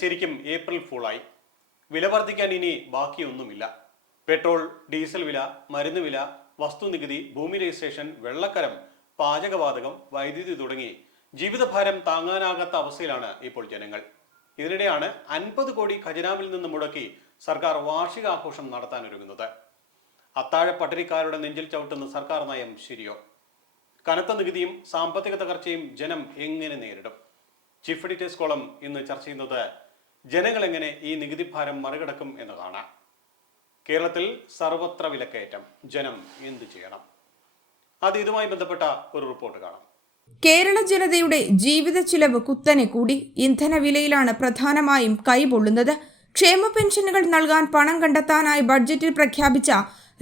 ശരിക്കും ഏപ്രിൽ ഫൂളായി വില വർദ്ധിക്കാൻ ഇനി ബാക്കിയൊന്നുമില്ല. പെട്രോൾ ഡീസൽ വില മരുന്ന് വില വസ്തുനികുതി ഭൂമി രജിസ്ട്രേഷൻ വെള്ളക്കരം പാചകവാതകം വൈദ്യുതി തുടങ്ങി ജീവിതഭാരം താങ്ങാനാകാത്ത അവസ്ഥയിലാണ് ഇപ്പോൾ ജനങ്ങൾ. ഇതിനിടെയാണ് അൻപത് കോടി ഖജനാവിൽ നിന്ന് മുടക്കി സർക്കാർ വാർഷികാഘോഷം നടത്താനൊരുങ്ങുന്നത്. അത്താഴ പട്ടിണിക്കാരുടെ നെഞ്ചിൽ ചവിട്ടുന്ന സർക്കാർ നയം ശരിയോ? കനത്ത നികുതിയും സാമ്പത്തിക തകർച്ചയും ജനം എങ്ങനെ നേരിടും? ചീഫ് എഡിറ്റേഴ്സ് കോളം ഇന്ന് ചർച്ച ചെയ്യുന്നത് ജനങ്ങൾ എങ്ങനെ ഈ നികുതി ഭാരം മറികടക്കും എന്നതാണ്. കേരളത്തിൽ സർവത്ര വിലക്കയറ്റം ജനം എന്തു ചെയ്യണം? അത് ഇതുമായി ബന്ധപ്പെട്ട ഒരു റിപ്പോർട്ട് കാണാം. കേരള ജനതയുടെ ജീവിത ചിലവ് കുത്തനെ കൂടി ഇന്ധന വിലയിലാണ് പ്രധാനമായും കൈപൊള്ളുന്നത്. ക്ഷേമ പെൻഷനുകൾ നൽകാൻ പണം കണ്ടെത്താനായി ബഡ്ജറ്റിൽ പ്രഖ്യാപിച്ച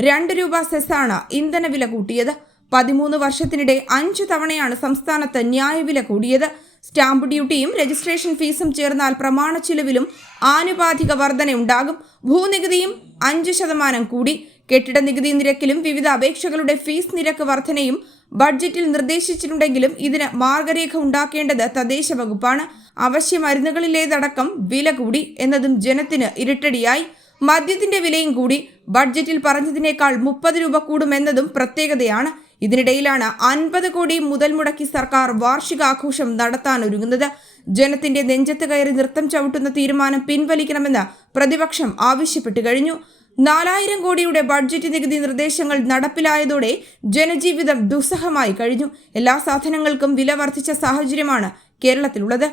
രണ്ട് രൂപ സെസ്സാണ് ഇന്ധനവില കൂട്ടിയത്. പതിമൂന്ന് വർഷത്തിനിടെ അഞ്ചു തവണയാണ് സംസ്ഥാനത്ത് ന്യായവില കൂടിയത്. സ്റ്റാമ്പ് ഡ്യൂട്ടിയും രജിസ്ട്രേഷൻ ഫീസും ചേർന്നാൽ പ്രമാണ ചിലവിലും ആനുപാതിക വർധനയുണ്ടാകും. ഭൂനികുതിയും അഞ്ച് ശതമാനം കൂടി. കെട്ടിട നികുതി നിരക്കിലും വിവിധ അപേക്ഷകളുടെ ഫീസ് നിരക്ക് വർധനയും ബഡ്ജറ്റിൽ നിർദ്ദേശിച്ചിട്ടുണ്ടെങ്കിലും ഇതിന് മാർഗരേഖ ഉണ്ടാക്കേണ്ടത് തദ്ദേശ വകുപ്പാണ്. അവശ്യ മരുന്നുകളിലേതടക്കം വില കൂടി എന്നതും ജനത്തിന് ഇരുട്ടടിയായി. മദ്യത്തിന്റെ വിലയും കൂടി. ബഡ്ജറ്റിൽ പറഞ്ഞതിനേക്കാൾ മുപ്പത് രൂപ കൂടുമെന്നതും പ്രത്യേകതയാണ്. ഇതിനിടയിലാണ് അൻപത് കോടി മുതൽ മുടക്കി സർക്കാർ വാർഷികാഘോഷം നടത്താനൊരുങ്ങുന്നത് ജനത്തിന്റെ നെഞ്ചത്ത് കയറി നൃത്തം ചവിട്ടുന്ന തീരുമാനം പിൻവലിക്കണമെന്ന് പ്രതിപക്ഷം ആവശ്യപ്പെട്ടു കഴിഞ്ഞു. നാലായിരം കോടിയുടെ ബഡ്ജറ്റ് നികുതി നിർദ്ദേശങ്ങൾ നടപ്പിലായതോടെ ജനജീവിതം ദുസ്സഹമായി കഴിഞ്ഞു. എല്ലാ സാധനങ്ങൾക്കും വില വർദ്ധിച്ച സാഹചര്യമാണ് കേരളത്തിലുള്ളത്.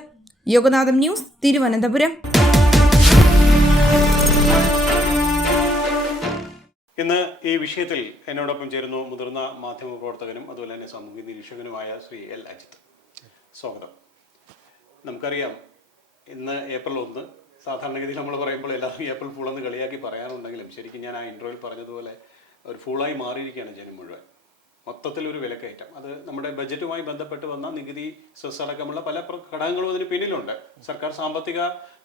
യോഗനാഥം ന്യൂസ് തിരുവനന്തപുരം. ഇന്ന് ഈ വിഷയത്തിൽ എന്നോടൊപ്പം ചേരുന്നു മുതിർന്ന മാധ്യമ പ്രവർത്തകനും അതുപോലെ തന്നെ സാമൂഹ്യ നിരീക്ഷകനുമായ ശ്രീ എൽ അജിത്. സ്വാഗതം. നമുക്കറിയാം ഇന്ന് ഏപ്രിൽ ഒന്ന്. സാധാരണഗതിയിൽ നമ്മൾ പറയുമ്പോൾ എല്ലാവരും ഏപ്രിൽ ഫൂളെന്ന് എന്ന് കളിയാക്കി പറയാറുണ്ടെങ്കിലും ശരിക്കും ഞാൻ ആ ഇൻട്രോയിൽ പറഞ്ഞതുപോലെ ഒരു ഫൂളായി മാറിയിരിക്കുകയാണ് ജനം മുഴുവൻ. മൊത്തത്തിൽ ഒരു വിലക്കയറ്റം. അത് നമ്മുടെ ബജറ്റുമായി ബന്ധപ്പെട്ട് വന്ന നികുതി സെസ് പല ഘടകങ്ങളും അതിന് പിന്നിലുണ്ട്. സർക്കാർ സാമ്പത്തിക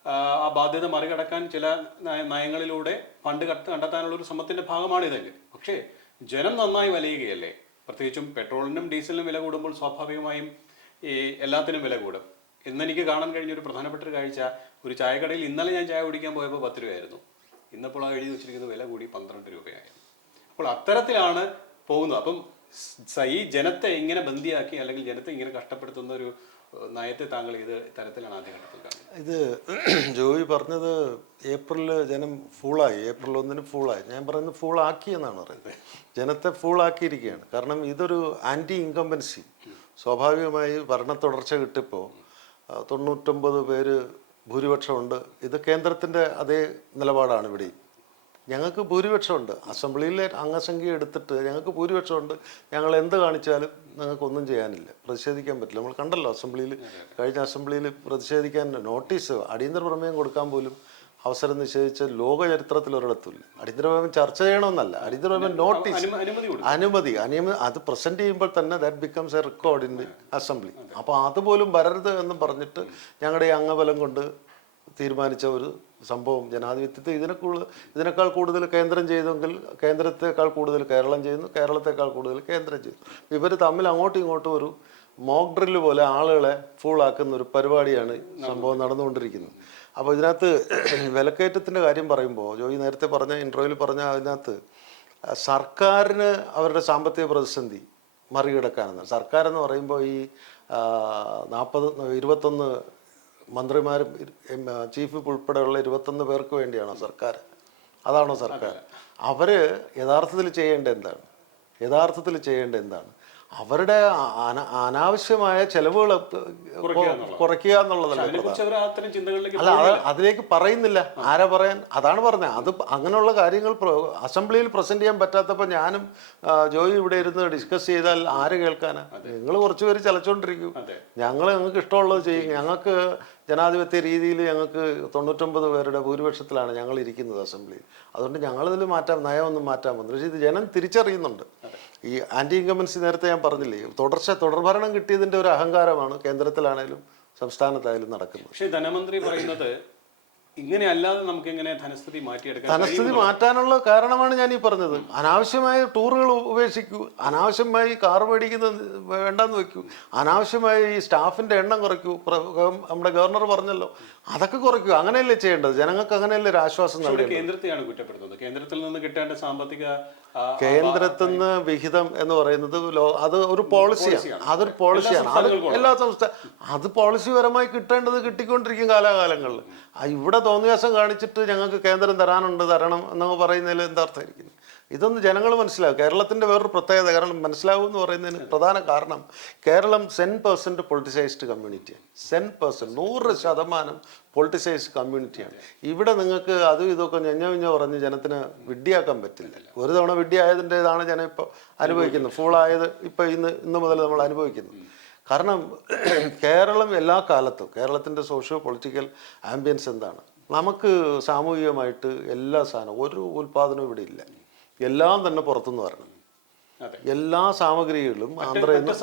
ആ, ബാധ്യത മറികടക്കാൻ ചില നയങ്ങളിലൂടെ ഫണ്ട് കണ്ടെത്താനുള്ള ഒരു ശ്രമത്തിന്റെ ഭാഗമാണ് ഇതെങ്കിൽ. പക്ഷേ ജനം നന്നായി വലയുകയല്ലേ? പ്രത്യേകിച്ചും പെട്രോളിനും ഡീസലിനും വില കൂടുമ്പോൾ സ്വാഭാവികമായും ഈ എല്ലാത്തിനും വില കൂടും. ഇന്ന് എനിക്ക് കാണാൻ കഴിഞ്ഞ ഒരു പ്രധാനപ്പെട്ട ഒരു കാഴ്ച ഒരു ചായക്കടയിൽ ഇന്നലെ ഞാൻ ചായ കുടിക്കാൻ പോയപ്പോൾ പത്ത് രൂപയായിരുന്നു. ഇന്നിപ്പോൾ ആ എഴുതി വെച്ചിരിക്കുന്ന വില കൂടി പന്ത്രണ്ട് രൂപയായി അപ്പോൾ അത്തരത്തിലാണ് പോകുന്നത്. അപ്പം ഈ ജനത്തെ ഇങ്ങനെ ബന്ദിയാക്കി അല്ലെങ്കിൽ ജനത്തെ ഇങ്ങനെ കഷ്ടപ്പെടുത്തുന്ന ഒരു നയത്തെ താങ്കൾ ഏത് തരത്തിലാണ് ആദ്യ ഘട്ടത്തിൽ ഇത് ജോയി പറഞ്ഞത് ഏപ്രിലിൽ ജനം ഫൂളായി ഏപ്രിൽ ഒന്നിന് ഫൂളായി. ഞാൻ പറയുന്നത് ഫൂളാക്കി എന്നാണ് പറയുന്നത്. ജനത്തെ ഫൂളാക്കിയിരിക്കുകയാണ്. കാരണം ഇതൊരു ആന്റി ഇൻകംബൻസി സ്വാഭാവികമായി ഭരണ തുടർച്ച കിട്ടിയപ്പോൾ തൊണ്ണൂറ്റൊമ്പത് പേര് ഭൂരിപക്ഷമുണ്ട്. ഇത് കേന്ദ്രത്തിന്റെ അതേ നിലപാടാണ് ഇവിടെയും ഞങ്ങൾക്ക് ഭൂരിപക്ഷമുണ്ട്. അസംബ്ലിയിലെ അംഗസംഖ്യ എടുത്തിട്ട് ഞങ്ങൾക്ക് ഭൂരിപക്ഷമുണ്ട്. ഞങ്ങൾ എന്ത് കാണിച്ചാലും ഞങ്ങൾക്ക് ഒന്നും ചെയ്യാനില്ല. പ്രതിഷേധിക്കാൻ പറ്റില്ല. നമ്മൾ കണ്ടല്ലോ അസംബ്ലിയിൽ കഴിഞ്ഞ അസംബ്ലിയിൽ പ്രതിഷേധിക്കാൻ നോട്ടീസ് അടിയന്തര പ്രമേയം കൊടുക്കാൻ പോലും അവസരം നിഷേധിച്ച ലോക ചരിത്രത്തിൽ ഒരിടത്തുമില്ല അടിയന്തര പ്രമേയം ചർച്ച ചെയ്യണമെന്നല്ല. അടിയന്തര പ്രമേയം നോട്ടീസ്. അനുമതി അനുമതി. അത് പ്രസന്റ് ചെയ്യുമ്പോൾ തന്നെ that becomes a record in the assembly അപ്പോൾ അതുപോലും വരരുത് എന്ന് പറഞ്ഞിട്ട് ഞങ്ങളുടെ ഈ അംഗബലം കൊണ്ട് തീരുമാനിച്ച ഒരു സംഭവം ജനാധിപത്യത്തെ ഇതിനെ കൂടുതൽ ഇതിനേക്കാൾ കൂടുതൽ കേന്ദ്രം ചെയ്തെങ്കിൽ കേന്ദ്രത്തെക്കാൾ കൂടുതൽ കേരളം ചെയ്യുന്നു കേരളത്തെക്കാൾ കൂടുതൽ കേന്ദ്രം ചെയ്യുന്നു ഇവർ തമ്മിൽ അങ്ങോട്ടും ഇങ്ങോട്ടും ഒരു മോക്ക് ഡ്രില്ല് പോലെ ആളുകളെ ഫുൾ ആക്കുന്ന ഒരു പരിപാടിയാണ് സംഭവം നടന്നുകൊണ്ടിരിക്കുന്നത്. അപ്പോൾ ഇതിനകത്ത് വിലക്കയറ്റത്തിന്റെ കാര്യം പറയുമ്പോൾ ജോയി നേരത്തെ പറഞ്ഞ ഇൻട്രോയിൽ പറഞ്ഞ അതിനകത്ത് സർക്കാരിന് അവരുടെ സാമ്പത്തിക പ്രതിസന്ധി മറികടക്കാനെന്ന്. സർക്കാരെന്ന് പറയുമ്പോൾ ഈ നാൽപ്പത് ഇരുപത്തൊന്ന് മന്ത്രിമാരും ചീഫ് ഉൾപ്പെടെയുള്ള ഇരുപത്തൊന്ന് പേർക്ക് വേണ്ടിയാണോ സർക്കാർ? അതാണോ സർക്കാർ? അവർ യഥാർത്ഥത്തിൽ ചെയ്യേണ്ട എന്താണ്? യഥാർത്ഥത്തിൽ ചെയ്യേണ്ട എന്താണ്? അവരുടെ അനാവശ്യമായ ചെലവുകൾ കുറയ്ക്കുക എന്നുള്ളതല്ല അല്ല അത് അതിലേക്ക് പറയുന്നില്ല. ആരാ പറയാൻ? അതാണ് പറഞ്ഞത് അത് അങ്ങനെയുള്ള കാര്യങ്ങൾ അസംബ്ലിയിൽ പ്രസന്റ് ചെയ്യാൻ പറ്റാത്തപ്പോൾ ഞാനും ജോയി ഇവിടെ ഇരുന്ന് ഡിസ്കസ് ചെയ്താൽ ആര് കേൾക്കാനാ? നിങ്ങൾ കുറച്ചുപേര് ചലച്ചോണ്ടിരിക്കും. ഞങ്ങൾ ഞങ്ങൾക്ക് ഇഷ്ടമുള്ളത് ചെയ്യും. ഞങ്ങൾക്ക് ജനാധിപത്യ രീതിയിൽ ഞങ്ങൾക്ക് തൊണ്ണൂറ്റൊമ്പത് പേരുടെ ഭൂരിപക്ഷത്തിലാണ് ഞങ്ങൾ ഇരിക്കുന്നത് അസംബ്ലിയിൽ അതുകൊണ്ട് ഞങ്ങളിതിൽ മാറ്റാൻ നയമൊന്നും മാറ്റാൻ വന്നു പക്ഷേ ഇത് ജനം തിരിച്ചറിയുന്നുണ്ട്. ഈ ആന്റി ഇൻകമൻസി നേരത്തെ ഞാൻ പറഞ്ഞില്ലേ തുടർച്ച തുടർഭരണം കിട്ടിയതിന്റെ ഒരു അഹങ്കാരമാണ് കേന്ദ്രത്തിലാണേലും സംസ്ഥാനത്തായാലും നടക്കുന്നത്. പക്ഷേ ധനമന്ത്രി പറയുന്നത് ഇങ്ങനെ അല്ലാതെ നമുക്ക് എങ്ങനെ ധനസ്ഥിതി മാറ്റിയെടുക്കാം ധനസ്ഥിതി മാറ്റാനുള്ള കാരണമാണ് ഞാൻ ഈ പറഞ്ഞത്. അനാവശ്യമായ ടൂറുകൾ ഉപേക്ഷിക്കൂ. അനാവശ്യമായി കാർ മേടിക്കുന്നത് വേണ്ടെന്ന് വെക്കൂ അനാവശ്യമായി ഈ സ്റ്റാഫിന്റെ എണ്ണം കുറയ്ക്കൂ. നമ്മുടെ ഗവർണർ പറഞ്ഞല്ലോ. അതൊക്കെ കുറയ്ക്കൂ. അങ്ങനെയല്ലേ ചെയ്യേണ്ടത്? ജനങ്ങൾക്ക് അങ്ങനെയല്ലേ ഒരു ആശ്വാസം കേന്ദ്രത്തെയാണ് കുറ്റപ്പെടുത്തുന്നത്. കേന്ദ്രത്തിൽ നിന്ന് കിട്ടേണ്ട സാമ്പത്തിക കേന്ദ്രത്തിൽ നിന്ന് വിഹിതം എന്ന് പറയുന്നത് അത് ഒരു പോളിസിയാണ് അതൊരു പോളിസിയാണ് അത് എല്ലാ സംസ്ഥാന അത് പോളിസിപരമായി കിട്ടേണ്ടത് കിട്ടിക്കൊണ്ടിരിക്കും കാലാകാലങ്ങളിൽ. ഇവിടെ തോന്നിയാസം കാണിച്ചിട്ട് ഞങ്ങൾക്ക് കേന്ദ്രം തരാനുണ്ട് തരണം എന്നൊക്കെ പറയുന്നതിൽ എന്താ ഇതൊന്ന് ജനങ്ങൾ മനസ്സിലാവും. കേരളത്തിന്റെ വേറൊരു പ്രത്യേകത കാരണം മനസ്സിലാവും എന്ന് പറയുന്നതിന് പ്രധാന കാരണം കേരളം സെൻ പെർസെന്റ് പൊളിറ്റിസൈസ്ഡ് കമ്മ്യൂണിറ്റിയാണ്. സെൻ പേഴ്സൺ നൂറ് ശതമാനം പൊളിറ്റിസൈസ്ഡ് കമ്മ്യൂണിറ്റിയാണ്. ഇവിടെ നിങ്ങൾക്ക് അതും ഇതൊക്കെ ഞെഞ്ഞ വിഞ്ഞ പറഞ്ഞ് ജനത്തിന് വിഡ്ഢിയാക്കാൻ പറ്റില്ല. ഒരു തവണ വിഡ്ഢിയായതിന്റെതാണ് ജനം ഇപ്പോൾ അനുഭവിക്കുന്നത്. ഫുള്ളായത് ഇപ്പോൾ ഇന്ന് ഇന്ന് മുതൽ നമ്മൾ അനുഭവിക്കുന്നു. കാരണം കേരളം എല്ലാ കാലത്തും കേരളത്തിന്റെ സോഷ്യോ പൊളിറ്റിക്കൽ ആംബിയൻസ് എന്താണ്? നമുക്ക് സാമൂഹികമായിട്ട് എല്ലാ സാധനവും ഒരു ഉൽപ്പാദനവും ഇവിടെ ഇല്ല. എല്ലാം തന്നെ പുറത്തുനിന്ന് വരണം. എല്ലാ സാമഗ്രികളും ആന്ധ്രയിൽ നിന്ന്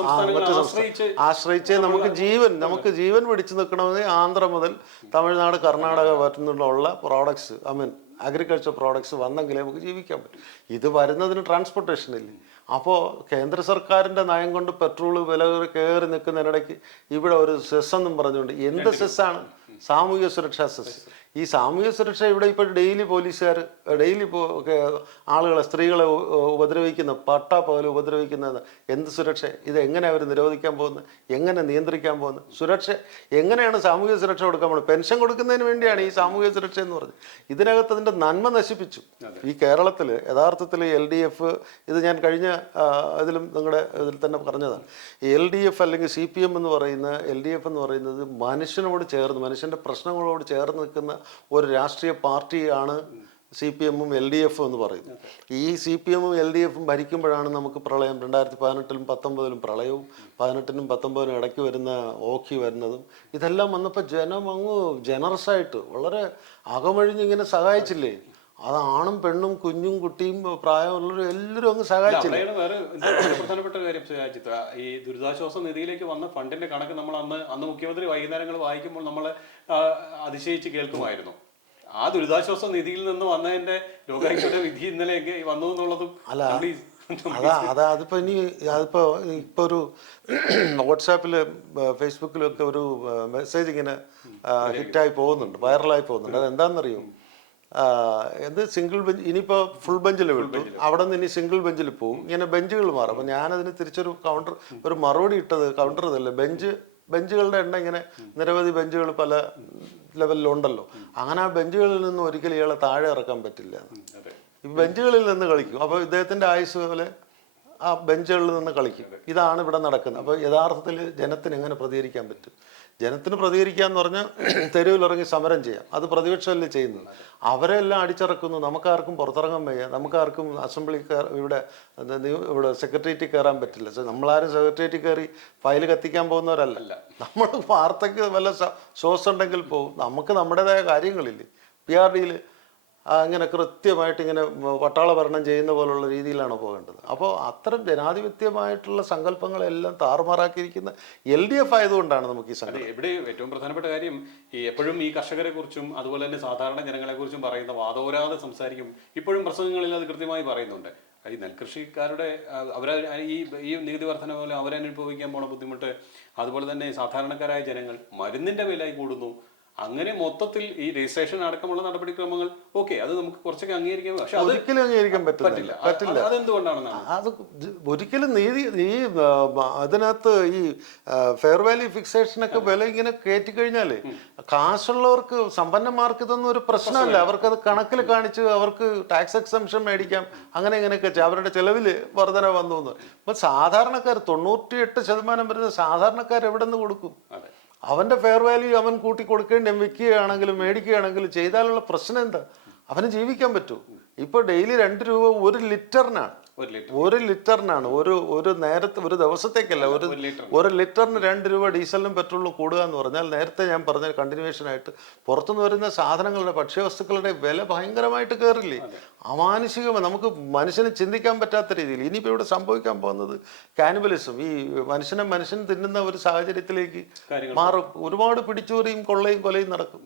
ആശ്രയിച്ചേ നമുക്ക് ജീവൻ നമുക്ക് ജീവൻ പിടിച്ചു നിൽക്കണമെങ്കിൽ ആന്ധ്ര മുതൽ Tamil Nadu Karnataka വരുന്നുള്ള products I mean agriculture products വന്നെങ്കിലേ നമുക്ക് ജീവിക്കാൻ പറ്റും. ഇത് വരുന്നതിന് ട്രാൻസ്പോർട്ടേഷൻ ഇല്ലേ? അപ്പോൾ കേന്ദ്ര സർക്കാരിന്റെ നയം കൊണ്ട് പെട്രോൾ വില കയറി നിൽക്കുന്നതിനിടയ്ക്ക് ഇവിടെ ഒരു സെസ് എന്നും പറഞ്ഞുകൊണ്ട് എന്ത് സെസ്സാണ്? സാമൂഹ്യ സുരക്ഷാ സെസ്. ഈ സാമൂഹ്യ സുരക്ഷ ഇവിടെ ഇപ്പോൾ ഡെയിലി പോലീസുകാർ ഡെയിലി ആളുകളെ സ്ത്രീകളെ ഉപദ്രവിക്കുന്ന പട്ട പകൽ ഉപദ്രവിക്കുന്നത് എന്ത് സുരക്ഷ? ഇത് എങ്ങനെ അവർ നിരോധിക്കാൻ പോകുന്നത് എങ്ങനെ നിയന്ത്രിക്കാൻ പോകുന്നത് സുരക്ഷ എങ്ങനെയാണ് സാമൂഹ്യ സുരക്ഷ കൊടുക്കാൻ പോകുന്നത്? പെൻഷൻ കൊടുക്കുന്നതിന് വേണ്ടിയാണ് ഈ സാമൂഹ്യ സുരക്ഷ എന്ന് പറഞ്ഞത്. ഇതിനകത്ത് അതിന്റെ നന്മ നശിപ്പിച്ചു. ഈ കേരളത്തിൽ യഥാർത്ഥത്തിൽ എൽ ഡി എഫ് ഇത് ഞാൻ കഴിഞ്ഞ ഇതിലും നിങ്ങളുടെ ഇതിൽ തന്നെ പറഞ്ഞതാണ്. എൽ ഡി എഫ് അല്ലെങ്കിൽ സി പി എം എന്ന് പറയുന്ന എൽ ഡി എഫ് എന്ന് പറയുന്നത് മനുഷ്യനോട് ചേർന്ന് മനുഷ്യന്റെ പ്രശ്നങ്ങളോട് ചേർന്ന് നിൽക്കുന്ന ഒരു രാഷ്ട്രീയ പാർട്ടിയാണ് സി പി എമ്മും എൽ ഡി എഫും എന്ന് പറയുന്നത്. ഈ സി പി എമ്മും എൽ ഡി എഫും ഭരിക്കുമ്പോഴാണ് നമുക്ക് പ്രളയം. രണ്ടായിരത്തി പതിനെട്ടിലും പത്തൊമ്പതിലും പ്രളയവും പതിനെട്ടിനും പത്തൊമ്പതിനും ഇടയ്ക്ക് വരുന്ന ഓഖി വരുന്നതും. ഇതെല്ലാം വന്നപ്പോൾ ജനം അങ്ങ് ജനറസായിട്ട് വളരെ അകമഴിഞ്ഞിങ്ങനെ സഹായിച്ചില്ലേ? അത് ആണും പെണ്ണും കുഞ്ഞും കുട്ടിയും പ്രായമുള്ളവരും എല്ലാവരും അങ്ങ് സഹായിച്ചില്ല? വേറെ പ്രധാനപ്പെട്ട കാര്യം സഹായിച്ചു ഈ ദുരിതാശ്വാസ നിധിയിലേക്ക് വന്ന ഫണ്ടിന്റെ കണക്ക് നമ്മൾ അന്ന് അന്ന് മുഖ്യമന്ത്രി വൈകുന്നേരങ്ങൾ വായിക്കുമ്പോൾ നമ്മൾ അതിശയിച്ച് കേൾക്കുമായിരുന്നു. ആ ദുരിതാശ്വാസ നിധിയിൽ നിന്ന് വന്നതിന്റെ ലോകായുക്തയുടെ വിധി ഇന്നലെ വന്നു എന്നുള്ളതും അല്ല അതാ അതാ അതിപ്പോ ഇനി അതിപ്പോ ഇപ്പൊ ഒരു വാട്സാപ്പിൽ ഫേസ്ബുക്കിലും ഒക്കെ ഒരു മെസ്സേജ് ഇങ്ങനെ ഹിറ്റായി പോകുന്നുണ്ട് വൈറലായി പോകുന്നുണ്ട്. അത് എന്താണെന്നറിയോ ആ, എന്ത് സിംഗിൾ ബെഞ്ച് ഇനിയിപ്പോ ഫുൾ ബെഞ്ചിൽ വിട്ടു. അവിടെ നിന്ന് ഇനി സിംഗിൾ ബെഞ്ചിൽ പോകും ഇങ്ങനെ ബെഞ്ചുകൾ മാറും. അപ്പൊ ഞാനതിന് തിരിച്ചൊരു കൗണ്ടർ ഒരു മറുപടി ഇട്ടത് കൗണ്ടർ ഇതല്ലേ? ബെഞ്ച് ബെഞ്ചുകളുടെ എണ്ണം ഇങ്ങനെ നിരവധി ബെഞ്ചുകൾ പല ലെവലിലുണ്ടല്ലോ അങ്ങനെ ആ ബെഞ്ചുകളിൽ നിന്ന് ഒരിക്കലും ഇയാളെ താഴെ ഇറക്കാൻ പറ്റില്ല. ഈ ബെഞ്ചുകളിൽ നിന്ന് കളിക്കും. അപ്പോൾ ഇദ്ദേഹത്തിന്റെ ആയുസ് പോലെ ആ ബെഞ്ചുകളിൽ നിന്ന് കളിക്കും. ഇതാണ് ഇവിടെ നടക്കുന്നത്. അപ്പോൾ യഥാർത്ഥത്തിൽ ജനത്തിന് എങ്ങനെ പ്രതികരിക്കാൻ പറ്റും? ജനത്തിന് പ്രതികരിക്കുക എന്ന് പറഞ്ഞാൽ തെരുവിലിറങ്ങി സമരം ചെയ്യാം. അത് പ്രതിപക്ഷമല്ലേ ചെയ്യുന്നത്? അവരെല്ലാം അടിച്ചിറക്കുന്നു. നമുക്കാർക്കും പുറത്തിറങ്ങാൻ വയ്യ. നമുക്കാർക്കും അസംബ്ലി ഇവിടെ ഇവിടെ സെക്രട്ടേറിയറ്റിൽ കയറാൻ പറ്റില്ല. സോ നമ്മളാരും സെക്രട്ടേറിയറ്റിൽ കയറി ഫയൽ കത്തിക്കാൻ പോകുന്നവരല്ല. നമ്മൾ വാർത്തയ്ക്ക് വല്ല സോഴ്സ് ഉണ്ടെങ്കിൽ പോകും നമുക്ക് നമ്മുടേതായ കാര്യങ്ങളില്ലേ? പി ആർ ഡിയിൽ അങ്ങനെ കൃത്യമായിട്ട് ഇങ്ങനെ പട്ടാള ഭരണം ചെയ്യുന്ന പോലുള്ള രീതിയിലാണ് പോകേണ്ടത്. അപ്പോൾ അത്തരം ജനാധിപത്യമായിട്ടുള്ള സങ്കല്പങ്ങളെല്ലാം താറുമാറാക്കിയിരിക്കുന്ന എൽ ഡി എഫ് ആയതുകൊണ്ടാണ് നമുക്ക് ഈ സംഗതി ഇവിടെ ഏറ്റവും പ്രധാനപ്പെട്ട കാര്യം ഈ എപ്പോഴും ഈ കർഷകരെ കുറിച്ചും അതുപോലെ തന്നെ സാധാരണ ജനങ്ങളെ കുറിച്ചും പറയുന്ന വാദോരാതെ സംസാരിക്കും. ഇപ്പോഴും പ്രസംഗങ്ങളിൽ അത് കൃത്യമായി പറയുന്നുണ്ട്. ഈ നെൽകൃഷിക്കാരുടെ അവർ ഈ ഈ നികുതി വർധന പോലെ അവരനുഭവിക്കാൻ പോണ ബുദ്ധിമുട്ട് അതുപോലെ തന്നെ സാധാരണക്കാരായ ജനങ്ങൾ മരുന്നിന്റെ വില കൂടുന്നു അങ്ങനെ മൊത്തത്തിൽ ഈ രജിസ്ട്രേഷൻ അടക്കമുള്ള നടപടിക്രമങ്ങൾ ഓക്കെ അത് നമുക്ക് കുറച്ചൊക്കെ അംഗീകരിക്കാം പക്ഷെ ഒരിക്കലും അംഗീകരിക്കാൻ പറ്റില്ല. പറ്റില്ല. അത് പറ്റില്ല. അത് അതെന്തുകൊണ്ടാണെന്നാണ്? അത് ഒരിക്കലും നീതി ഈ അതിനകത്ത് ഈ ഫെയർ വാല്യൂ ഫിക്സേഷനൊക്കെ വില ഇങ്ങനെ കയറ്റി കഴിഞ്ഞാലേ കാശുള്ളവർക്ക് സമ്പന്നന്മാർക്ക് ഇതൊന്നും ഒരു പ്രശ്നമല്ല. അവർക്കത് കണക്കിൽ കാണിച്ച് അവർക്ക് ടാക്സ് എക്സംഷൻ മേടിക്കാം അങ്ങനെ ഇങ്ങനെയൊക്കെ. അവരുടെ ചെലവിൽ വർധന വന്നു എന്ന്. അപ്പൊ സാധാരണക്കാർ തൊണ്ണൂറ്റിയെട്ട് ശതമാനം വരുന്ന സാധാരണക്കാർ എവിടെ നിന്ന് കൊടുക്കും അതെ അവന്റെ ഫെയർ വാല്യൂ അവൻ കൂട്ടി കൊടുക്കേണ്ടി വിൽക്കുകയാണെങ്കിലും മേടിക്കുകയാണെങ്കിലും ചെയ്താലുള്ള പ്രശ്നം എന്താ? അവന് ജീവിക്കാൻ പറ്റൂ. ഇപ്പൊ ഡെയിലി രണ്ട് രൂപ ഒരു ലിറ്ററിനാണ്. ഒരു ലിറ്ററിനാണ്. ഒരു ഒരു നേരത്തെ ഒരു ദിവസത്തേക്കല്ല ഒരു ഒരു ലിറ്ററിന് രണ്ട് രൂപ ഡീസലിനും പെട്രോളിനും കൂടുക എന്ന് പറഞ്ഞാൽ നേരത്തെ ഞാൻ പറഞ്ഞ കണ്ടിന്യൂവേഷൻ ആയിട്ട് പുറത്തുനിന്ന് വരുന്ന സാധനങ്ങളുടെ ഭക്ഷ്യവസ്തുക്കളുടെ വില ഭയങ്കരമായിട്ട് കയറില്ലേ? അമാനുഷികമായി നമുക്ക് മനുഷ്യന് ചിന്തിക്കാൻ പറ്റാത്ത രീതിയിൽ. ഇനിയിപ്പോൾ ഇവിടെ സംഭവിക്കാൻ പോകുന്നത് കാനിബലിസം ഈ മനുഷ്യനെ മനുഷ്യൻ തിന്നുന്ന ഒരു സാഹചര്യത്തിലേക്ക് മാറും. ഒരുപാട് പിടിച്ചോറിയും കൊള്ളയും കൊലയും നടക്കും.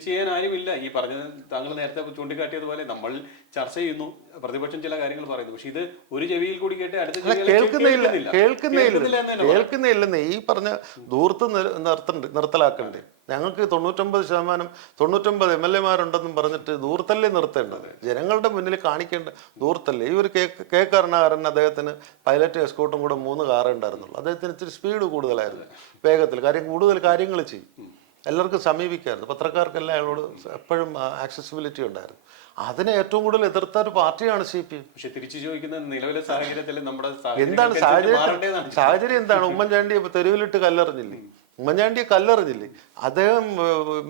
ചെയ്യാൻ ആരുമില്ല. ഈ പറഞ്ഞ താങ്കൾ നേരത്തെ ചൂണ്ടിക്കാട്ടിയതുപോലെ നമ്മൾ ചർച്ച ചെയ്യുന്നു പ്രതിപക്ഷം ചില കാര്യങ്ങൾ പറയുന്നു. പക്ഷെ ഇത് ഒരു ചെവിയിൽ കൂടി കേട്ട് അടുത്ത കേൾക്കുന്നില്ല കേൾക്കുന്നില്ല. കേൾക്കുന്നില്ലെന്നേ ഈ പറഞ്ഞ ദൂർത്ത് നിർ- നിർത്തണ്ട് നിർത്തലാക്കണ്ടേ? ഞങ്ങൾക്ക് തൊണ്ണൂറ്റൊമ്പത് ശതമാനം തൊണ്ണൂറ്റൊമ്പത് എം എൽ എമാരുണ്ടെന്നും പറഞ്ഞിട്ട് ദൂർത്തല്ലേ നിർത്തേണ്ടത്? ജനങ്ങളുടെ മുന്നിൽ കാണിക്കേണ്ട ദൂർത്തല്ലേ ഈ ഒരു കെ കെ കരുണാകരൻ അദ്ദേഹത്തിന് പൈലറ്റ് എസ്കോട്ടും കൂടെ മൂന്ന് കാറേ ഉണ്ടായിരുന്നുള്ളൂ അദ്ദേഹത്തിന് ഇച്ചിരി സ്പീഡ് കൂടുതലായിരുന്നു. വേഗത്തിൽ കാര്യം കൂടുതൽ കാര്യങ്ങൾ ചെയ്യും. എല്ലാവർക്കും സമീപിക്കായിരുന്നു. പത്രക്കാർക്കെല്ലാം അയാളോട് എപ്പോഴും ആക്സസിബിലിറ്റി ഉണ്ടായിരുന്നു. അതിനെ ഏറ്റവും കൂടുതൽ എതിർത്ത ഒരു പാർട്ടിയാണ് സി പി എം. പക്ഷെ തിരിച്ചു ചോദിക്കുന്ന നിലവിലെ സാഹചര്യത്തിൽ നമ്മുടെ എന്താണ് സാഹചര്യം സാഹചര്യം എന്താണ്? ഉമ്മൻചാണ്ടിയെ തെരുവിലിട്ട് കല്ലെറിഞ്ഞില്ലേ? ഉമ്മൻചാണ്ടിയെ കല്ലെറിഞ്ഞില്ലേ? അദ്ദേഹം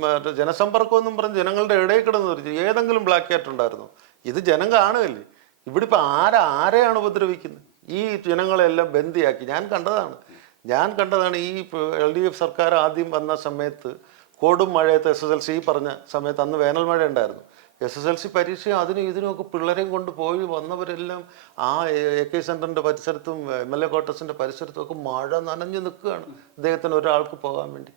മറ്റേ ജനസമ്പർക്കം എന്നും പറഞ്ഞ് ജനങ്ങളുടെ ഇടയിൽ കിടന്ന് പറഞ്ഞു ഏതെങ്കിലും ബ്ലാക്ക് ക്യാറ്റ് ഉണ്ടായിരുന്നു? ഇത് ജനം കാണുകയല്ലേ? ഇവിടെ ഇപ്പൊ ആരാ ആരെയാണ് ഉപദ്രവിക്കുന്നത്? ഈ ജനങ്ങളെല്ലാം ബന്ദിയാക്കി. ഞാൻ കണ്ടതാണ്. ഞാൻ കണ്ടതാണ് ഈ എൽ ഡി എഫ് സർക്കാർ ആദ്യം വന്ന സമയത്ത് കോടും മഴയത്ത് എസ് എസ് എൽ സി പറഞ്ഞ സമയത്ത് അന്ന് വേനൽ മഴ ഉണ്ടായിരുന്നു. എസ് എസ് എൽ സി പരീക്ഷ അതിനും ഇതിനുമൊക്കെ പിള്ളേരെയും കൊണ്ട് പോയി വന്നവരെല്ലാം ആ എ കെ സെന്ററിന്റെ പരിസരത്തും എം എൽ എ ക്വാർട്ടേഴ്സിന്റെ പരിസരത്തും ഒക്കെ മഴ നനഞ്ഞു നിൽക്കുകയാണ്. അദ്ദേഹത്തിന് ഒരാൾക്ക് പോകാൻ വേണ്ടി.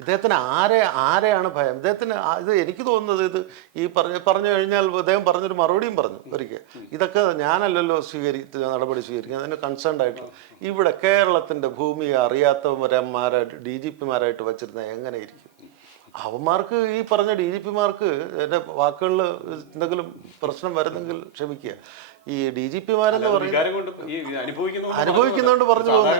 ഇദ്ദേഹത്തിന് ആരെ ആരെയാണ് ഭയം? ഇദ്ദേഹത്തിന് ഇത് എനിക്ക് തോന്നുന്നത് ഇത് ഈ പറഞ്ഞ പറഞ്ഞു കഴിഞ്ഞാൽ അദ്ദേഹം പറഞ്ഞൊരു മറുപടിയും പറഞ്ഞു ഒരിക്കൽ. ഇതൊക്കെ ഞാനല്ലല്ലോ സ്വീകരി നടപടി സ്വീകരിക്കുന്നത്. അതിന് കൺസേൺഡ് ആയിട്ടുള്ള ഇവിടെ കേരളത്തിന്റെ ഭൂമി അറിയാത്തവരന്മാരായിട്ട് ഡി ജി പിമാരായിട്ട് വച്ചിരുന്ന എങ്ങനെ ഇരിക്കും അവന്മാർക്ക് ഈ പറഞ്ഞ ഡി ജി പിമാർക്ക് എന്റെ വാക്കുകളിൽ എന്തെങ്കിലും പ്രശ്നം വരുന്നെങ്കിൽ ക്ഷമിക്കുക. ഈ ഡി ജി പിമാരെന്ന് പറയുന്നത് അനുഭവിക്കുന്നതുകൊണ്ട് പറഞ്ഞു പോകുന്നത്.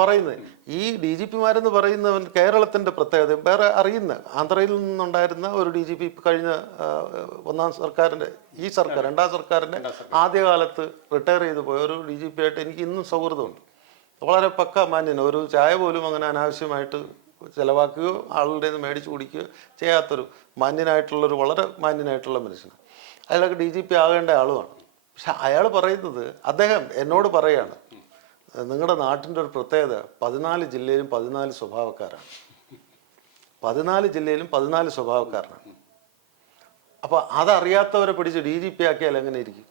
പറയുന്നത്. ഈ ഡി ജി പിമാരെന്ന് പറയുന്നവൻ കേരളത്തിന്റെ പ്രത്യേകത വേറെ അറിയുന്ന ആന്ധ്രയിൽ നിന്നുണ്ടായിരുന്ന ഒരു ഡി ജി പി കഴിഞ്ഞ ഒന്നാം സർക്കാരിന്റെ ഈ സർക്കാർ രണ്ടാം സർക്കാരിന്റെ ആദ്യകാലത്ത് റിട്ടയർ ചെയ്ത് പോയ ഒരു ഡി ജി പി ആയിട്ട് എനിക്ക് ഇന്നും സൗഹൃദമുണ്ട്. വളരെ പക്ക മാന്യന ഒരു ചായ പോലും അങ്ങനെ അനാവശ്യമായിട്ട് ചിലവാക്കുകയോ ആളുടെ നിന്ന് മേടിച്ചു കുടിക്കുകയോ ചെയ്യാത്തൊരു മാന്യനായിട്ടുള്ളൊരു വളരെ മാന്യനായിട്ടുള്ള മനുഷ്യനാണ്. അയാളൊക്കെ ഡി ജി പി ആകേണ്ട ആളുമാണ് പക്ഷെ അയാൾ പറയുന്നത് അദ്ദേഹം എന്നോട് പറയാണ് നിങ്ങളുടെ നാട്ടിന്റെ ഒരു പ്രത്യേകത പതിനാല് ജില്ലയിലും പതിനാല് സ്വഭാവക്കാരാണ്. പതിനാല് ജില്ലയിലും പതിനാല് സ്വഭാവക്കാരനാണ്. അപ്പോൾ അതറിയാത്തവരെ പിടിച്ച് ഡി ജി പി ആക്കിയാൽ എങ്ങനെ ഇരിക്കും?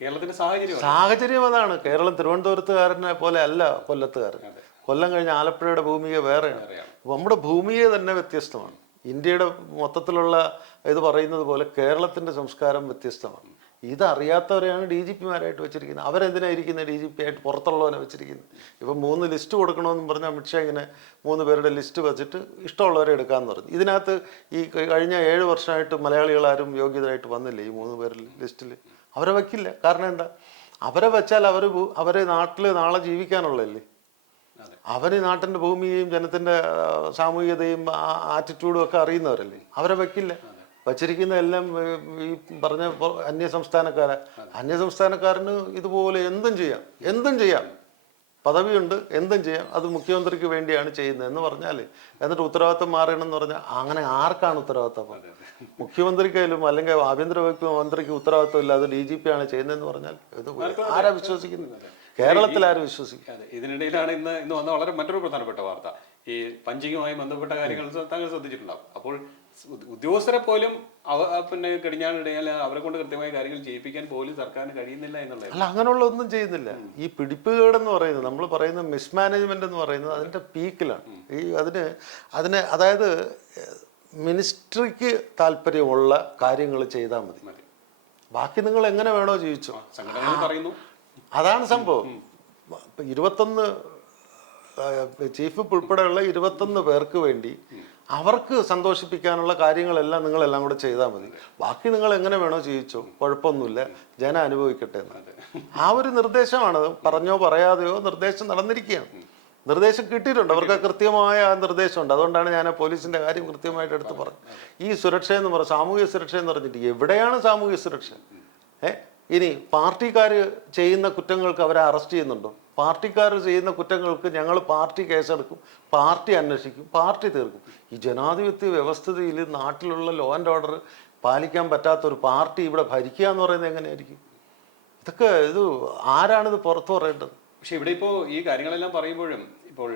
കേരളത്തിന്റെ സാഹചര്യം സാഹചര്യം അതാണ്. കേരളം തിരുവനന്തപുരത്തുകാരനെ പോലെ അല്ല കൊല്ലത്തുകാരൻ. കൊല്ലം കഴിഞ്ഞ ആലപ്പുഴയുടെ ഭൂമിയെ വേറെയാണ്. നമ്മുടെ ഭൂമിയെ തന്നെ വ്യത്യസ്തമാണ്. ഇന്ത്യയുടെ മൊത്തത്തിലുള്ള ഇത് പറയുന്നത് പോലെ കേരളത്തിന്റെ സംസ്കാരം വ്യത്യസ്തമാണ്. ഇതറിയാത്തവരെയാണ് ഡി ജി പിമാരായിട്ട് വെച്ചിരിക്കുന്നത്. അവരെന്തിനായിരിക്കുന്നത് ഡി ജി പി ആയിട്ട് പുറത്തുള്ളവനെ വെച്ചിരിക്കുന്നത്? ഇപ്പം മൂന്ന് ലിസ്റ്റ് കൊടുക്കണമെന്ന് പറഞ്ഞ അമിത്ഷാ ഇങ്ങനെ മൂന്ന് പേരുടെ ലിസ്റ്റ് വെച്ചിട്ട് ഇഷ്ടമുള്ളവരെ എടുക്കാമെന്ന് പറഞ്ഞു. ഇതിനകത്ത് ഈ കഴിഞ്ഞ ഏഴ് വർഷമായിട്ട് മലയാളികൾ ആരും യോഗ്യതരായിട്ട് വന്നില്ല ഈ മൂന്ന് പേരിൽ ലിസ്റ്റിൽ? അവരെ വയ്ക്കില്ല. കാരണം എന്താ? അവരെ വെച്ചാൽ അവർ അവരെ നാട്ടിൽ നാളെ ജീവിക്കാനുള്ളതല്ലേ. അവർ നാട്ടിന്റെ ഭൂമിയെയും ജനത്തിന്റെ സാമൂഹികതയും ആറ്റിറ്റ്യൂഡും ഒക്കെ അറിയുന്നവരല്ലേ? അവരെ വെക്കില്ല. വച്ചിരിക്കുന്ന എല്ലാം ഈ പറഞ്ഞ അന്യ സംസ്ഥാനക്കാരെ അന്യ സംസ്ഥാനക്കാരന് ഇതുപോലെ എന്തും ചെയ്യാം. എന്തും ചെയ്യാം. പദവിയുണ്ട് എന്തും ചെയ്യാം. അത് മുഖ്യമന്ത്രിക്ക് വേണ്ടിയാണ് ചെയ്യുന്നത് എന്ന് പറഞ്ഞാൽ എന്നിട്ട് ഉത്തരവാദിത്തം മാറണമെന്ന് പറഞ്ഞാൽ അങ്ങനെ ആർക്കാണ് ഉത്തരവാദിത്തം? അപ്പം? മുഖ്യമന്ത്രിക്കായാലും അല്ലെങ്കിൽ ആഭ്യന്തര വകുപ്പ് മന്ത്രിക്ക് ഉത്തരവാദിത്തം ഇല്ലാതെ ഡി ജി പി ആണ് ചെയ്യുന്നതെന്ന് പറഞ്ഞാൽ ഇത് ആരാ വിശ്വസിക്കുന്നത്? കേരളത്തിൽ ആരും വിശ്വസിക്കാതെ. അതെ ഇതിനിടയിലാണ് ഇന്ന് ഇന്ന് വന്ന വളരെ മറ്റൊരു പ്രധാനപ്പെട്ട വാർത്ത. ഈ പഞ്ചിങ്ങുമായി ബന്ധപ്പെട്ട കാര്യങ്ങൾ താങ്കൾ ശ്രദ്ധിച്ചിട്ടുണ്ടാവും. അപ്പോൾ ഉദ്യോഗസ്ഥരെ പോലും അവ പിന്നെ കടിഞ്ഞാണിടയാൽ അവരെ കൊണ്ട് കൃത്യമായ കാര്യങ്ങൾ ചെയ്യിപ്പിക്കാൻ പോലും സർക്കാരിന് കഴിയുന്നില്ല എന്നുള്ളത് അല്ല അങ്ങനെയുള്ള ഒന്നും ചെയ്യുന്നില്ല ഈ പിടിപ്പുകേടെന്ന് പറയുന്നത് നമ്മൾ പറയുന്ന മിസ്മാനേജ്മെന്റ് എന്ന് പറയുന്നത് അതിന്റെ പീക്കിലാണ്. ഈ അതിന് അതിന് അതായത് മിനിസ്ട്രിക്ക് താല്പര്യമുള്ള കാര്യങ്ങൾ ചെയ്താൽ മതി. മതി. ബാക്കി നിങ്ങൾ എങ്ങനെ വേണോ ജീവിച്ചോ. സംഘടന പറയുന്നു. അതാണ് സംഭവം. ഇരുപത്തൊന്ന് ചീഫ് ഉൾപ്പെടെയുള്ള ഇരുപത്തൊന്ന് പേർക്ക് വേണ്ടി അവർക്ക് സന്തോഷിപ്പിക്കാനുള്ള കാര്യങ്ങളെല്ലാം നിങ്ങളെല്ലാം കൂടെ ചെയ്താൽ മതി. ബാക്കി നിങ്ങൾ എങ്ങനെ വേണോ ജീവിച്ചോ കുഴപ്പമൊന്നുമില്ല. ജന അനുഭവിക്കട്ടെ എന്ന്. ആ ഒരു നിർദ്ദേശമാണ്. പറഞ്ഞോ പറയാതെയോ നിർദ്ദേശം നടന്നിരിക്കുകയാണ്. നിർദ്ദേശം കിട്ടിയിട്ടുണ്ട്. അവർക്ക് കൃത്യമായ ആ നിർദ്ദേശമുണ്ട്. അതുകൊണ്ടാണ് ഞാൻ ആ പോലീസിന്റെ കാര്യം കൃത്യമായിട്ട് എടുത്ത് പറഞ്ഞത്. ഈ സുരക്ഷ എന്ന് പറഞ്ഞ സാമൂഹിക സുരക്ഷ എന്ന് പറഞ്ഞിട്ട് എവിടെയാണ് സാമൂഹിക സുരക്ഷ? ഏ? ഇനി പാർട്ടിക്കാർ ചെയ്യുന്ന കുറ്റങ്ങൾക്ക് അവരെ അറസ്റ്റ് ചെയ്യുന്നുണ്ടോ? പാർട്ടിക്കാർ ചെയ്യുന്ന കുറ്റങ്ങൾക്ക് ഞങ്ങൾ പാർട്ടി കേസെടുക്കും പാർട്ടി അന്വേഷിക്കും പാർട്ടി തീർക്കും. ഈ ജനാധിപത്യ വ്യവസ്ഥിതിയിൽ നാട്ടിലുള്ള ലോ ആൻഡ് ഓർഡർ പാലിക്കാൻ പറ്റാത്തൊരു പാർട്ടി ഇവിടെ ഭരിക്കുക എന്ന് പറയുന്നത് എങ്ങനെയായിരിക്കും? ഇതൊക്കെ ഇത് ആരാണിത് പുറത്തു പറയേണ്ടത്? പക്ഷെ ഇവിടെ ഇപ്പോൾ ഈ കാര്യങ്ങളെല്ലാം പറയുമ്പോഴും ഇപ്പോൾ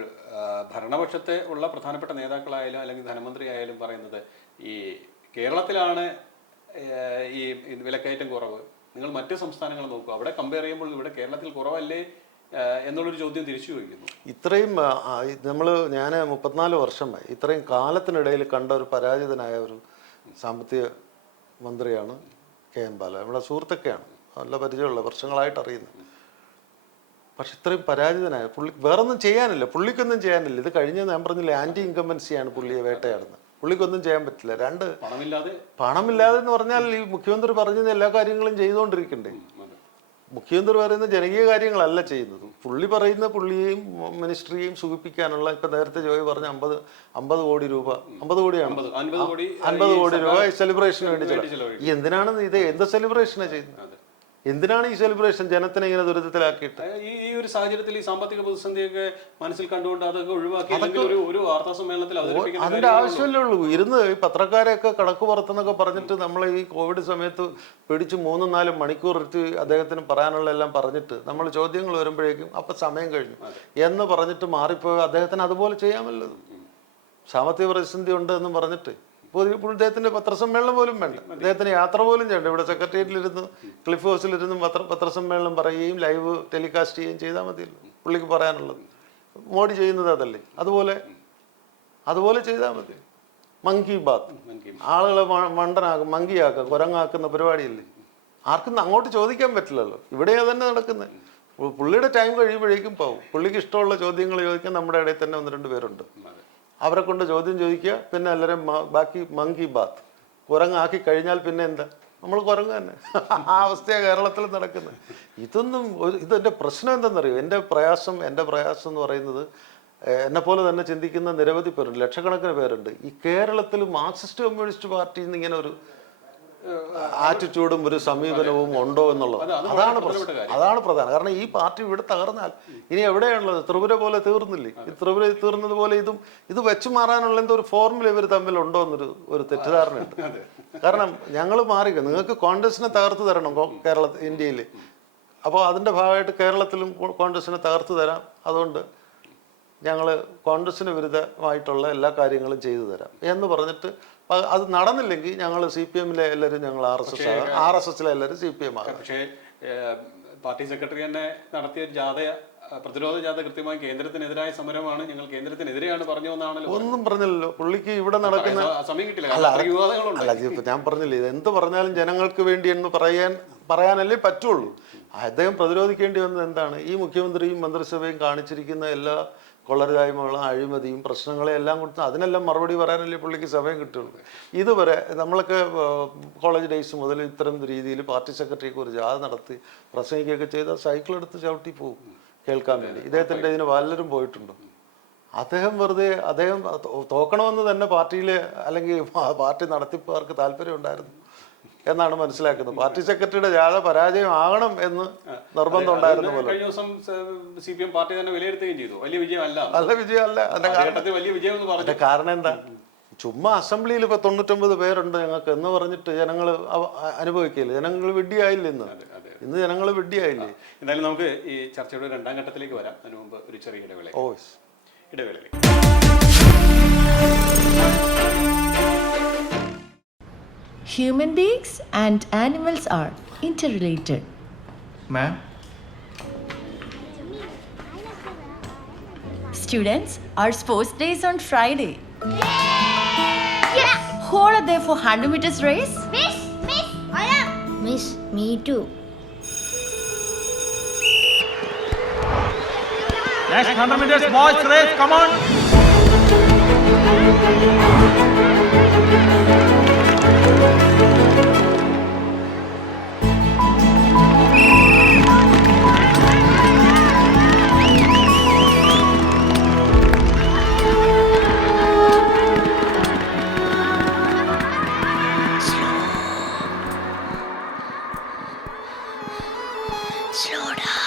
ഭരണപക്ഷത്തെ ഉള്ള പ്രധാനപ്പെട്ട നേതാക്കളായാലും അല്ലെങ്കിൽ ധനമന്ത്രി ആയാലും പറയുന്നത് ഈ കേരളത്തിലാണ് ഈ വിലക്കയറ്റം കുറവ്. നിങ്ങൾ മറ്റ് സംസ്ഥാനങ്ങൾ നോക്കുക അവിടെ കമ്പയർ ചെയ്യുമ്പോൾ ഇവിടെ കേരളത്തിൽ കുറവല്ലേ എന്നുള്ളൊരു ചോദ്യം തിരിച്ചു ചോദിക്കുന്നു. ഇത്രയും നമ്മൾ ഞാൻ മുപ്പത്തിനാല് വർഷമായി ഇത്രയും കാലത്തിനിടയിൽ കണ്ട ഒരു പരാജിതനായ ഒരു സാമ്പത്തിക മന്ത്രിയാണ് കെ എൻ ബാല. നമ്മുടെ സുഹൃത്തൊക്കെയാണ്. നല്ല പരിചയമുള്ള വർഷങ്ങളായിട്ട് അറിയുന്നത് പക്ഷെ ഇത്രയും പരാജിതനായ പുള്ളി വേറൊന്നും ചെയ്യാനില്ല. പുള്ളിക്കൊന്നും ചെയ്യാനില്ല. ഇത് കഴിഞ്ഞ ഞാൻ പറഞ്ഞില്ലേ ആന്റി ഇൻകമ്പൻസിയാണ് പുള്ളിയെ വേട്ടയാടുന്നത്. പുള്ളിക്കൊന്നും ചെയ്യാൻ പറ്റില്ല. രണ്ട് പണമില്ലാതെ പണമില്ലാതെ എന്ന് പറഞ്ഞാൽ ഈ മുഖ്യമന്ത്രി പറഞ്ഞ എല്ലാ കാര്യങ്ങളും ചെയ്തുകൊണ്ടിരിക്കണ്ടേ? മുഖ്യമന്ത്രി പറയുന്ന ജനകീയ കാര്യങ്ങളല്ല ചെയ്യുന്നത്. പുള്ളി പറയുന്ന പുള്ളിയെയും മിനിസ്ട്രിയെയും സുഖിപ്പിക്കാനുള്ള ഇപ്പൊ നേരത്തെ ജോയി പറഞ്ഞ അമ്പത് അമ്പത് കോടി രൂപ അമ്പത് കോടിയാണ്? അമ്പത് അൻപത് കോടി രൂപ സെലിബ്രേഷന് വേണ്ടി ചെലവ്. എന്തിനാണ് ഇത്? എന്ത് സെലിബ്രേഷനാണ് ചെയ്യുന്നത്. എന്തിനാണ് ഈ സെലിബ്രേഷൻ ജനത്തിനെ ഇങ്ങനെ ദുരിതത്തിലാക്കിയിട്ട്? ഈ ഈ ഒരു സാഹചര്യത്തിൽ ഈ സാമ്പത്തിക പ്രതിസന്ധിയൊക്കെ മനസ്സിൽ കണ്ടുകൊണ്ട് അതൊക്കെ ഒഴിവാക്കി അല്ലെങ്കിൽ ഒരു ഒരു വാർത്താ സമ്മേളനത്തിൽ അവതരിപ്പിക്കുന്ന അതിന്റെ ആവശ്യമല്ലേ ഉള്ളൂ. ഇരുന്ന് ഈ പത്രക്കാരെയൊക്കെ കണക്ക് പുറത്തെന്നൊക്കെ പറഞ്ഞിട്ട് നമ്മൾ ഈ കോവിഡ് സമയത്ത് പിടിച്ച് മൂന്നും നാലും മണിക്കൂർ ഇട്ട് അദ്ദേഹത്തിന് പറയാനുള്ള എല്ലാം പറഞ്ഞിട്ട് നമ്മൾ ചോദ്യങ്ങൾ വരുമ്പോഴേക്കും അപ്പൊ സമയം കഴിഞ്ഞു. എന്ന് പറഞ്ഞിട്ട് മാറിപ്പോയി അദ്ദേഹത്തിന് അതുപോലെ ചെയ്യാമല്ലോ. സാമ്പത്തിക പ്രതിസന്ധി ഉണ്ട് എന്ന് പറഞ്ഞിട്ട്. ഇദ്ദേഹത്തിന്റെ പത്രസമ്മേളനം പോലും വേണ്ട. അദ്ദേഹത്തിന് യാത്ര പോലും ചെയ്യണ്ട. ഇവിടെ സെക്രട്ടേറിയറ്റിലിരുന്ന് ക്ലിഫ് ഹൗസിലിരുന്ന് പത്ര പത്രസമ്മേളനം പറയുകയും ലൈവ് ടെലികാസ്റ്റ് ചെയ്യുകയും ചെയ്താൽ മതിയല്ലോ. പുള്ളിക്ക് പറയാനുള്ളത്. മോഡി ചെയ്യുന്നത് അതല്ലേ. അതുപോലെ അതുപോലെ ചെയ്താൽ മതി. Monkey bath. ആളുകളെ മണ്ടനാക്കും മങ്കിയാക്കുക കുരങ്ങാക്കുന്ന പരിപാടിയല്ലേ? ആർക്കും അങ്ങോട്ട് ചോദിക്കാൻ പറ്റില്ലല്ലോ. ഇവിടെ തന്നെ നടക്കുന്നത് പുള്ളിയുടെ ടൈം കഴിയുമ്പോഴേക്കും പോകും പുള്ളിക്ക് ഇഷ്ടമുള്ള ചോദ്യങ്ങൾ ചോദിക്കാൻ നമ്മുടെ ഇടയിൽ തന്നെ ഒന്ന് രണ്ട് പേരുണ്ട്. അവരെ കൊണ്ട് ചോദ്യം ചോദിക്കുക പിന്നെ എല്ലാവരും ബാക്കി മങ്കി ബാത്ത്. കുരങ്ങാക്കി കഴിഞ്ഞാൽ പിന്നെ എന്താ? നമ്മൾ കുരങ്ങ് തന്നെ. ആ അവസ്ഥയാണ് കേരളത്തിൽ നടക്കുന്നത്. ഇതൊന്നും ഒരു ഇതെന്റെ പ്രശ്നം എന്തെന്നറിയോ? എന്റെ പ്രയാസം എന്റെ പ്രയാസം എന്ന് പറയുന്നത് എന്നെപ്പോലെ പോലെ തന്നെ ചിന്തിക്കുന്ന നിരവധി പേരുണ്ട് ലക്ഷക്കണക്കിന് പേരുണ്ട്. ഈ കേരളത്തിൽ മാർക്സിസ്റ്റ് കമ്മ്യൂണിസ്റ്റ് പാർട്ടിയിൽ നിന്ന് ഇങ്ങനെ ഒരു ആറ്റിറ്റ്യൂഡും ഒരു സമീപനവും ഉണ്ടോ എന്നുള്ളത്. അതാണ് പ്രശ്നം. അതാണ് പ്രധാനം. കാരണം ഈ പാർട്ടി ഇവിടെ തകർന്നാൽ ഇനി എവിടെയാണുള്ളത്? ത്രിപുര പോലെ തീർന്നില്ലേ? ഈ ത്രിപുര തീർന്നത് പോലെ ഇതും ഇത് വെച്ച് മാറാനുള്ള എന്തോ ഒരു ഫോർമുല ഇവർ തമ്മിൽ ഉണ്ടോ എന്നൊരു ഒരു തെറ്റിദ്ധാരണയുണ്ട്. കാരണം ഞങ്ങൾ മാറി നിങ്ങൾക്ക് കോൺഗ്രസിനെ തകർത്ത് തരണം കേരള ഇന്ത്യയിൽ അപ്പോൾ അതിന്റെ ഭാഗമായിട്ട് കേരളത്തിലും കോൺഗ്രസിനെ തകർത്ത് തരാം. അതുകൊണ്ട് ഞങ്ങൾ കോൺഗ്രസിന് വിരുദ്ധമായിട്ടുള്ള എല്ലാ കാര്യങ്ങളും ചെയ്തു തരാം എന്ന് പറഞ്ഞിട്ട് അത് നടന്നില്ലെങ്കിൽ ഞങ്ങൾ സി പി എമ്മിലെ എല്ലാവരും ഞങ്ങൾ ആർ എസ് എസ് ആകാം. ആർ എസ് എസിലെ എല്ലാവരും സി പി എം ആകും. പക്ഷേ പാർട്ടി സെക്രട്ടറി തന്നെ നടത്തിയ ജാഥ പ്രതിരോധ ജാഥ കൃത്യമായി കേന്ദ്രത്തിനെതിരായ സമരമാണ്. ഞങ്ങൾ കേന്ദ്രത്തിനെതിരെയാണ് പറഞ്ഞു എന്നാണല്ലോ ഒന്നും പറഞ്ഞില്ലല്ലോ. പുള്ളിക്ക് ഇവിടെ നടക്കുന്ന സമയം കിട്ടില്ല. അല്ല ഞാൻ പറഞ്ഞില്ലേ ഇത് എന്ത് പറഞ്ഞാലും ജനങ്ങൾക്ക് വേണ്ടി എന്ന് പറയാൻ പറയാനല്ലേ പറ്റുള്ളൂ. അദ്ദേഹം പ്രതിരോധിക്കേണ്ടി വന്നത് എന്താണ്? ഈ മുഖ്യമന്ത്രിയും മന്ത്രിസഭയും കാണിച്ചിരിക്കുന്ന എല്ലാ കൊള്ളരുതായ്മകളും അഴിമതിയും പ്രശ്നങ്ങളെ എല്ലാം കൊടുത്ത് അതിനെല്ലാം മറുപടി പറയാനല്ലേ പുള്ളിക്ക് സമയം കിട്ടുള്ളൂ. ഇതുവരെ നമ്മളൊക്കെ കോളേജ് ഡേയ്സ് മുതൽ ഇത്തരം രീതിയിൽ പാർട്ടി സെക്രട്ടറിക്ക് ഒരു ജാഥ നടത്തി പ്രസംഗിക്കുകയൊക്കെ ചെയ്താൽ സൈക്കിൾ എടുത്ത് ചവിട്ടി പോകും. കേൾക്കാൻ വേണ്ടി. ഇദ്ദേഹത്തിന്റെ ഇതിന് പലരും പോയിട്ടുണ്ടോ? അദ്ദേഹം വെറുതെ അദ്ദേഹം തോക്കണമെന്ന് തന്നെ പാർട്ടിയിൽ അല്ലെങ്കിൽ പാർട്ടി നടത്തിപ്പുകാർക്ക് താല്പര്യം ഉണ്ടായിരുന്നു എന്നാണ് മനസ്സിലാക്കുന്നത്. പാർട്ടി സെക്രട്ടറിയുടെ ജാഥ പരാജയമാകണം എന്ന് നിർബന്ധം ഉണ്ടായിരുന്നു പോലെ. കഴിഞ്ഞ ദിവസം സി പി എം പാർട്ടി തന്നെ വിലയിരുത്തുകയും ചെയ്തു. വലിയ വിജയമല്ല. നല്ല വിജയമല്ല. അതിന്റെ കാരണം വലിയ വിജയം എന്ന് പറഞ്ഞു. അതിന്റെ കാരണം എന്താ? ചുമ്മാ അസംബ്ലിയിൽ ഇപ്പൊ തൊണ്ണൂറ്റൊമ്പത് പേരുണ്ട് ഞങ്ങൾക്ക് എന്ന് പറഞ്ഞിട്ട് ജനങ്ങൾ അനുഭവിക്കില്ല ജനങ്ങൾ വിഡ്ഢിയായില്ല ഇന്ന്. ഇന്ന് ജനങ്ങൾ വിഡ്ഢിയായില്ലേ? എന്തായാലും നമുക്ക് ഈ ചർച്ചയുടെ രണ്ടാം ഘട്ടത്തിലേക്ക് വരാം. അതിനു മുമ്പ് ഒരു ചെറിയ ഇടവേള ഓ ഇടവേളയിലേക്ക്. Human beings and animals are interrelated. Ma'am, Students, our sports day is on Friday. Who are there for 100 meters race? Miss, Miss, I am. Miss, me too. next 100 meters boys race, come on. slow down.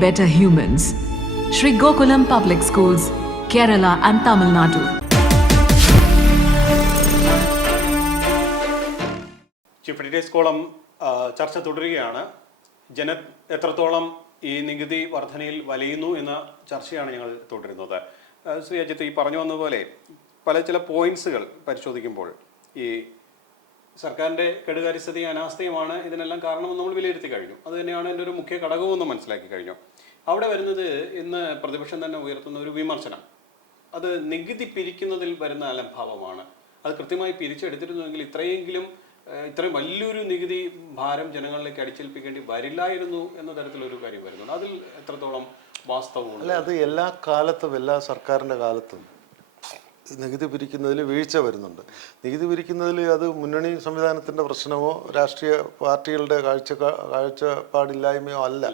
Better humans. Sri Gokulam Public Schools, Kerala and Tamil Nadu. Chief editors column ചർച്ച തുടരുകയാണ് ജന എത്രത്തോളം ഈ നികുതി വർധനയിൽ വലയുന്നു എന്ന ചർച്ചയാണ് ഞങ്ങൾ തുടരുന്നത് ശ്രീ അജിത്ത് ഈ പറഞ്ഞു വന്നതുപോലെ പല ചില പോയിന്റ്സുകൾ പരിശോധിക്കുമ്പോൾ ഈ സർക്കാരിന്റെ കെടുകാര്യസ്ഥതയും അനാസ്ഥയുമാണ് ഇതിനെല്ലാം കാരണമെന്ന് നമ്മൾ വിലയിരുത്തി കഴിഞ്ഞു. അത് തന്നെയാണ് എന്റെ ഒരു മുഖ്യ ഘടകവും എന്ന് മനസ്സിലാക്കി കഴിഞ്ഞു. അവിടെ വരുന്നത് ഇന്ന് പ്രതിപക്ഷം തന്നെ ഉയർത്തുന്ന ഒരു വിമർശനം. അത് നികുതി പിരിക്കുന്നതിൽ വരുന്ന അലംഭാവമാണ്. അത് കൃത്യമായി പിരിച്ചെടുത്തിരുന്നുവെങ്കിൽ ഇത്രയെങ്കിലും ഇത്രയും വലിയൊരു നികുതി ഭാരം ജനങ്ങളിലേക്ക് അടിച്ചേൽപ്പിക്കേണ്ടി വരില്ലായിരുന്നു എന്ന തരത്തിലൊരു കാര്യം വരുന്നുണ്ട്. അതിൽ എത്രത്തോളം വാസ്തവമാണ് അല്ല അത് എല്ലാ കാലത്തും എല്ലാ സർക്കാരിന്റെ കാലത്തും നികുതി പിരിക്കുന്നതിൽ വീഴ്ച വരുന്നുണ്ട്. നികുതി പിരിക്കുന്നതിൽ അത് മുന്നണി സംവിധാനത്തിന്റെ പ്രശ്നമോ രാഷ്ട്രീയ പാർട്ടികളുടെ കാഴ്ച കാഴ്ചപ്പാടില്ലായ്മയോ അല്ല.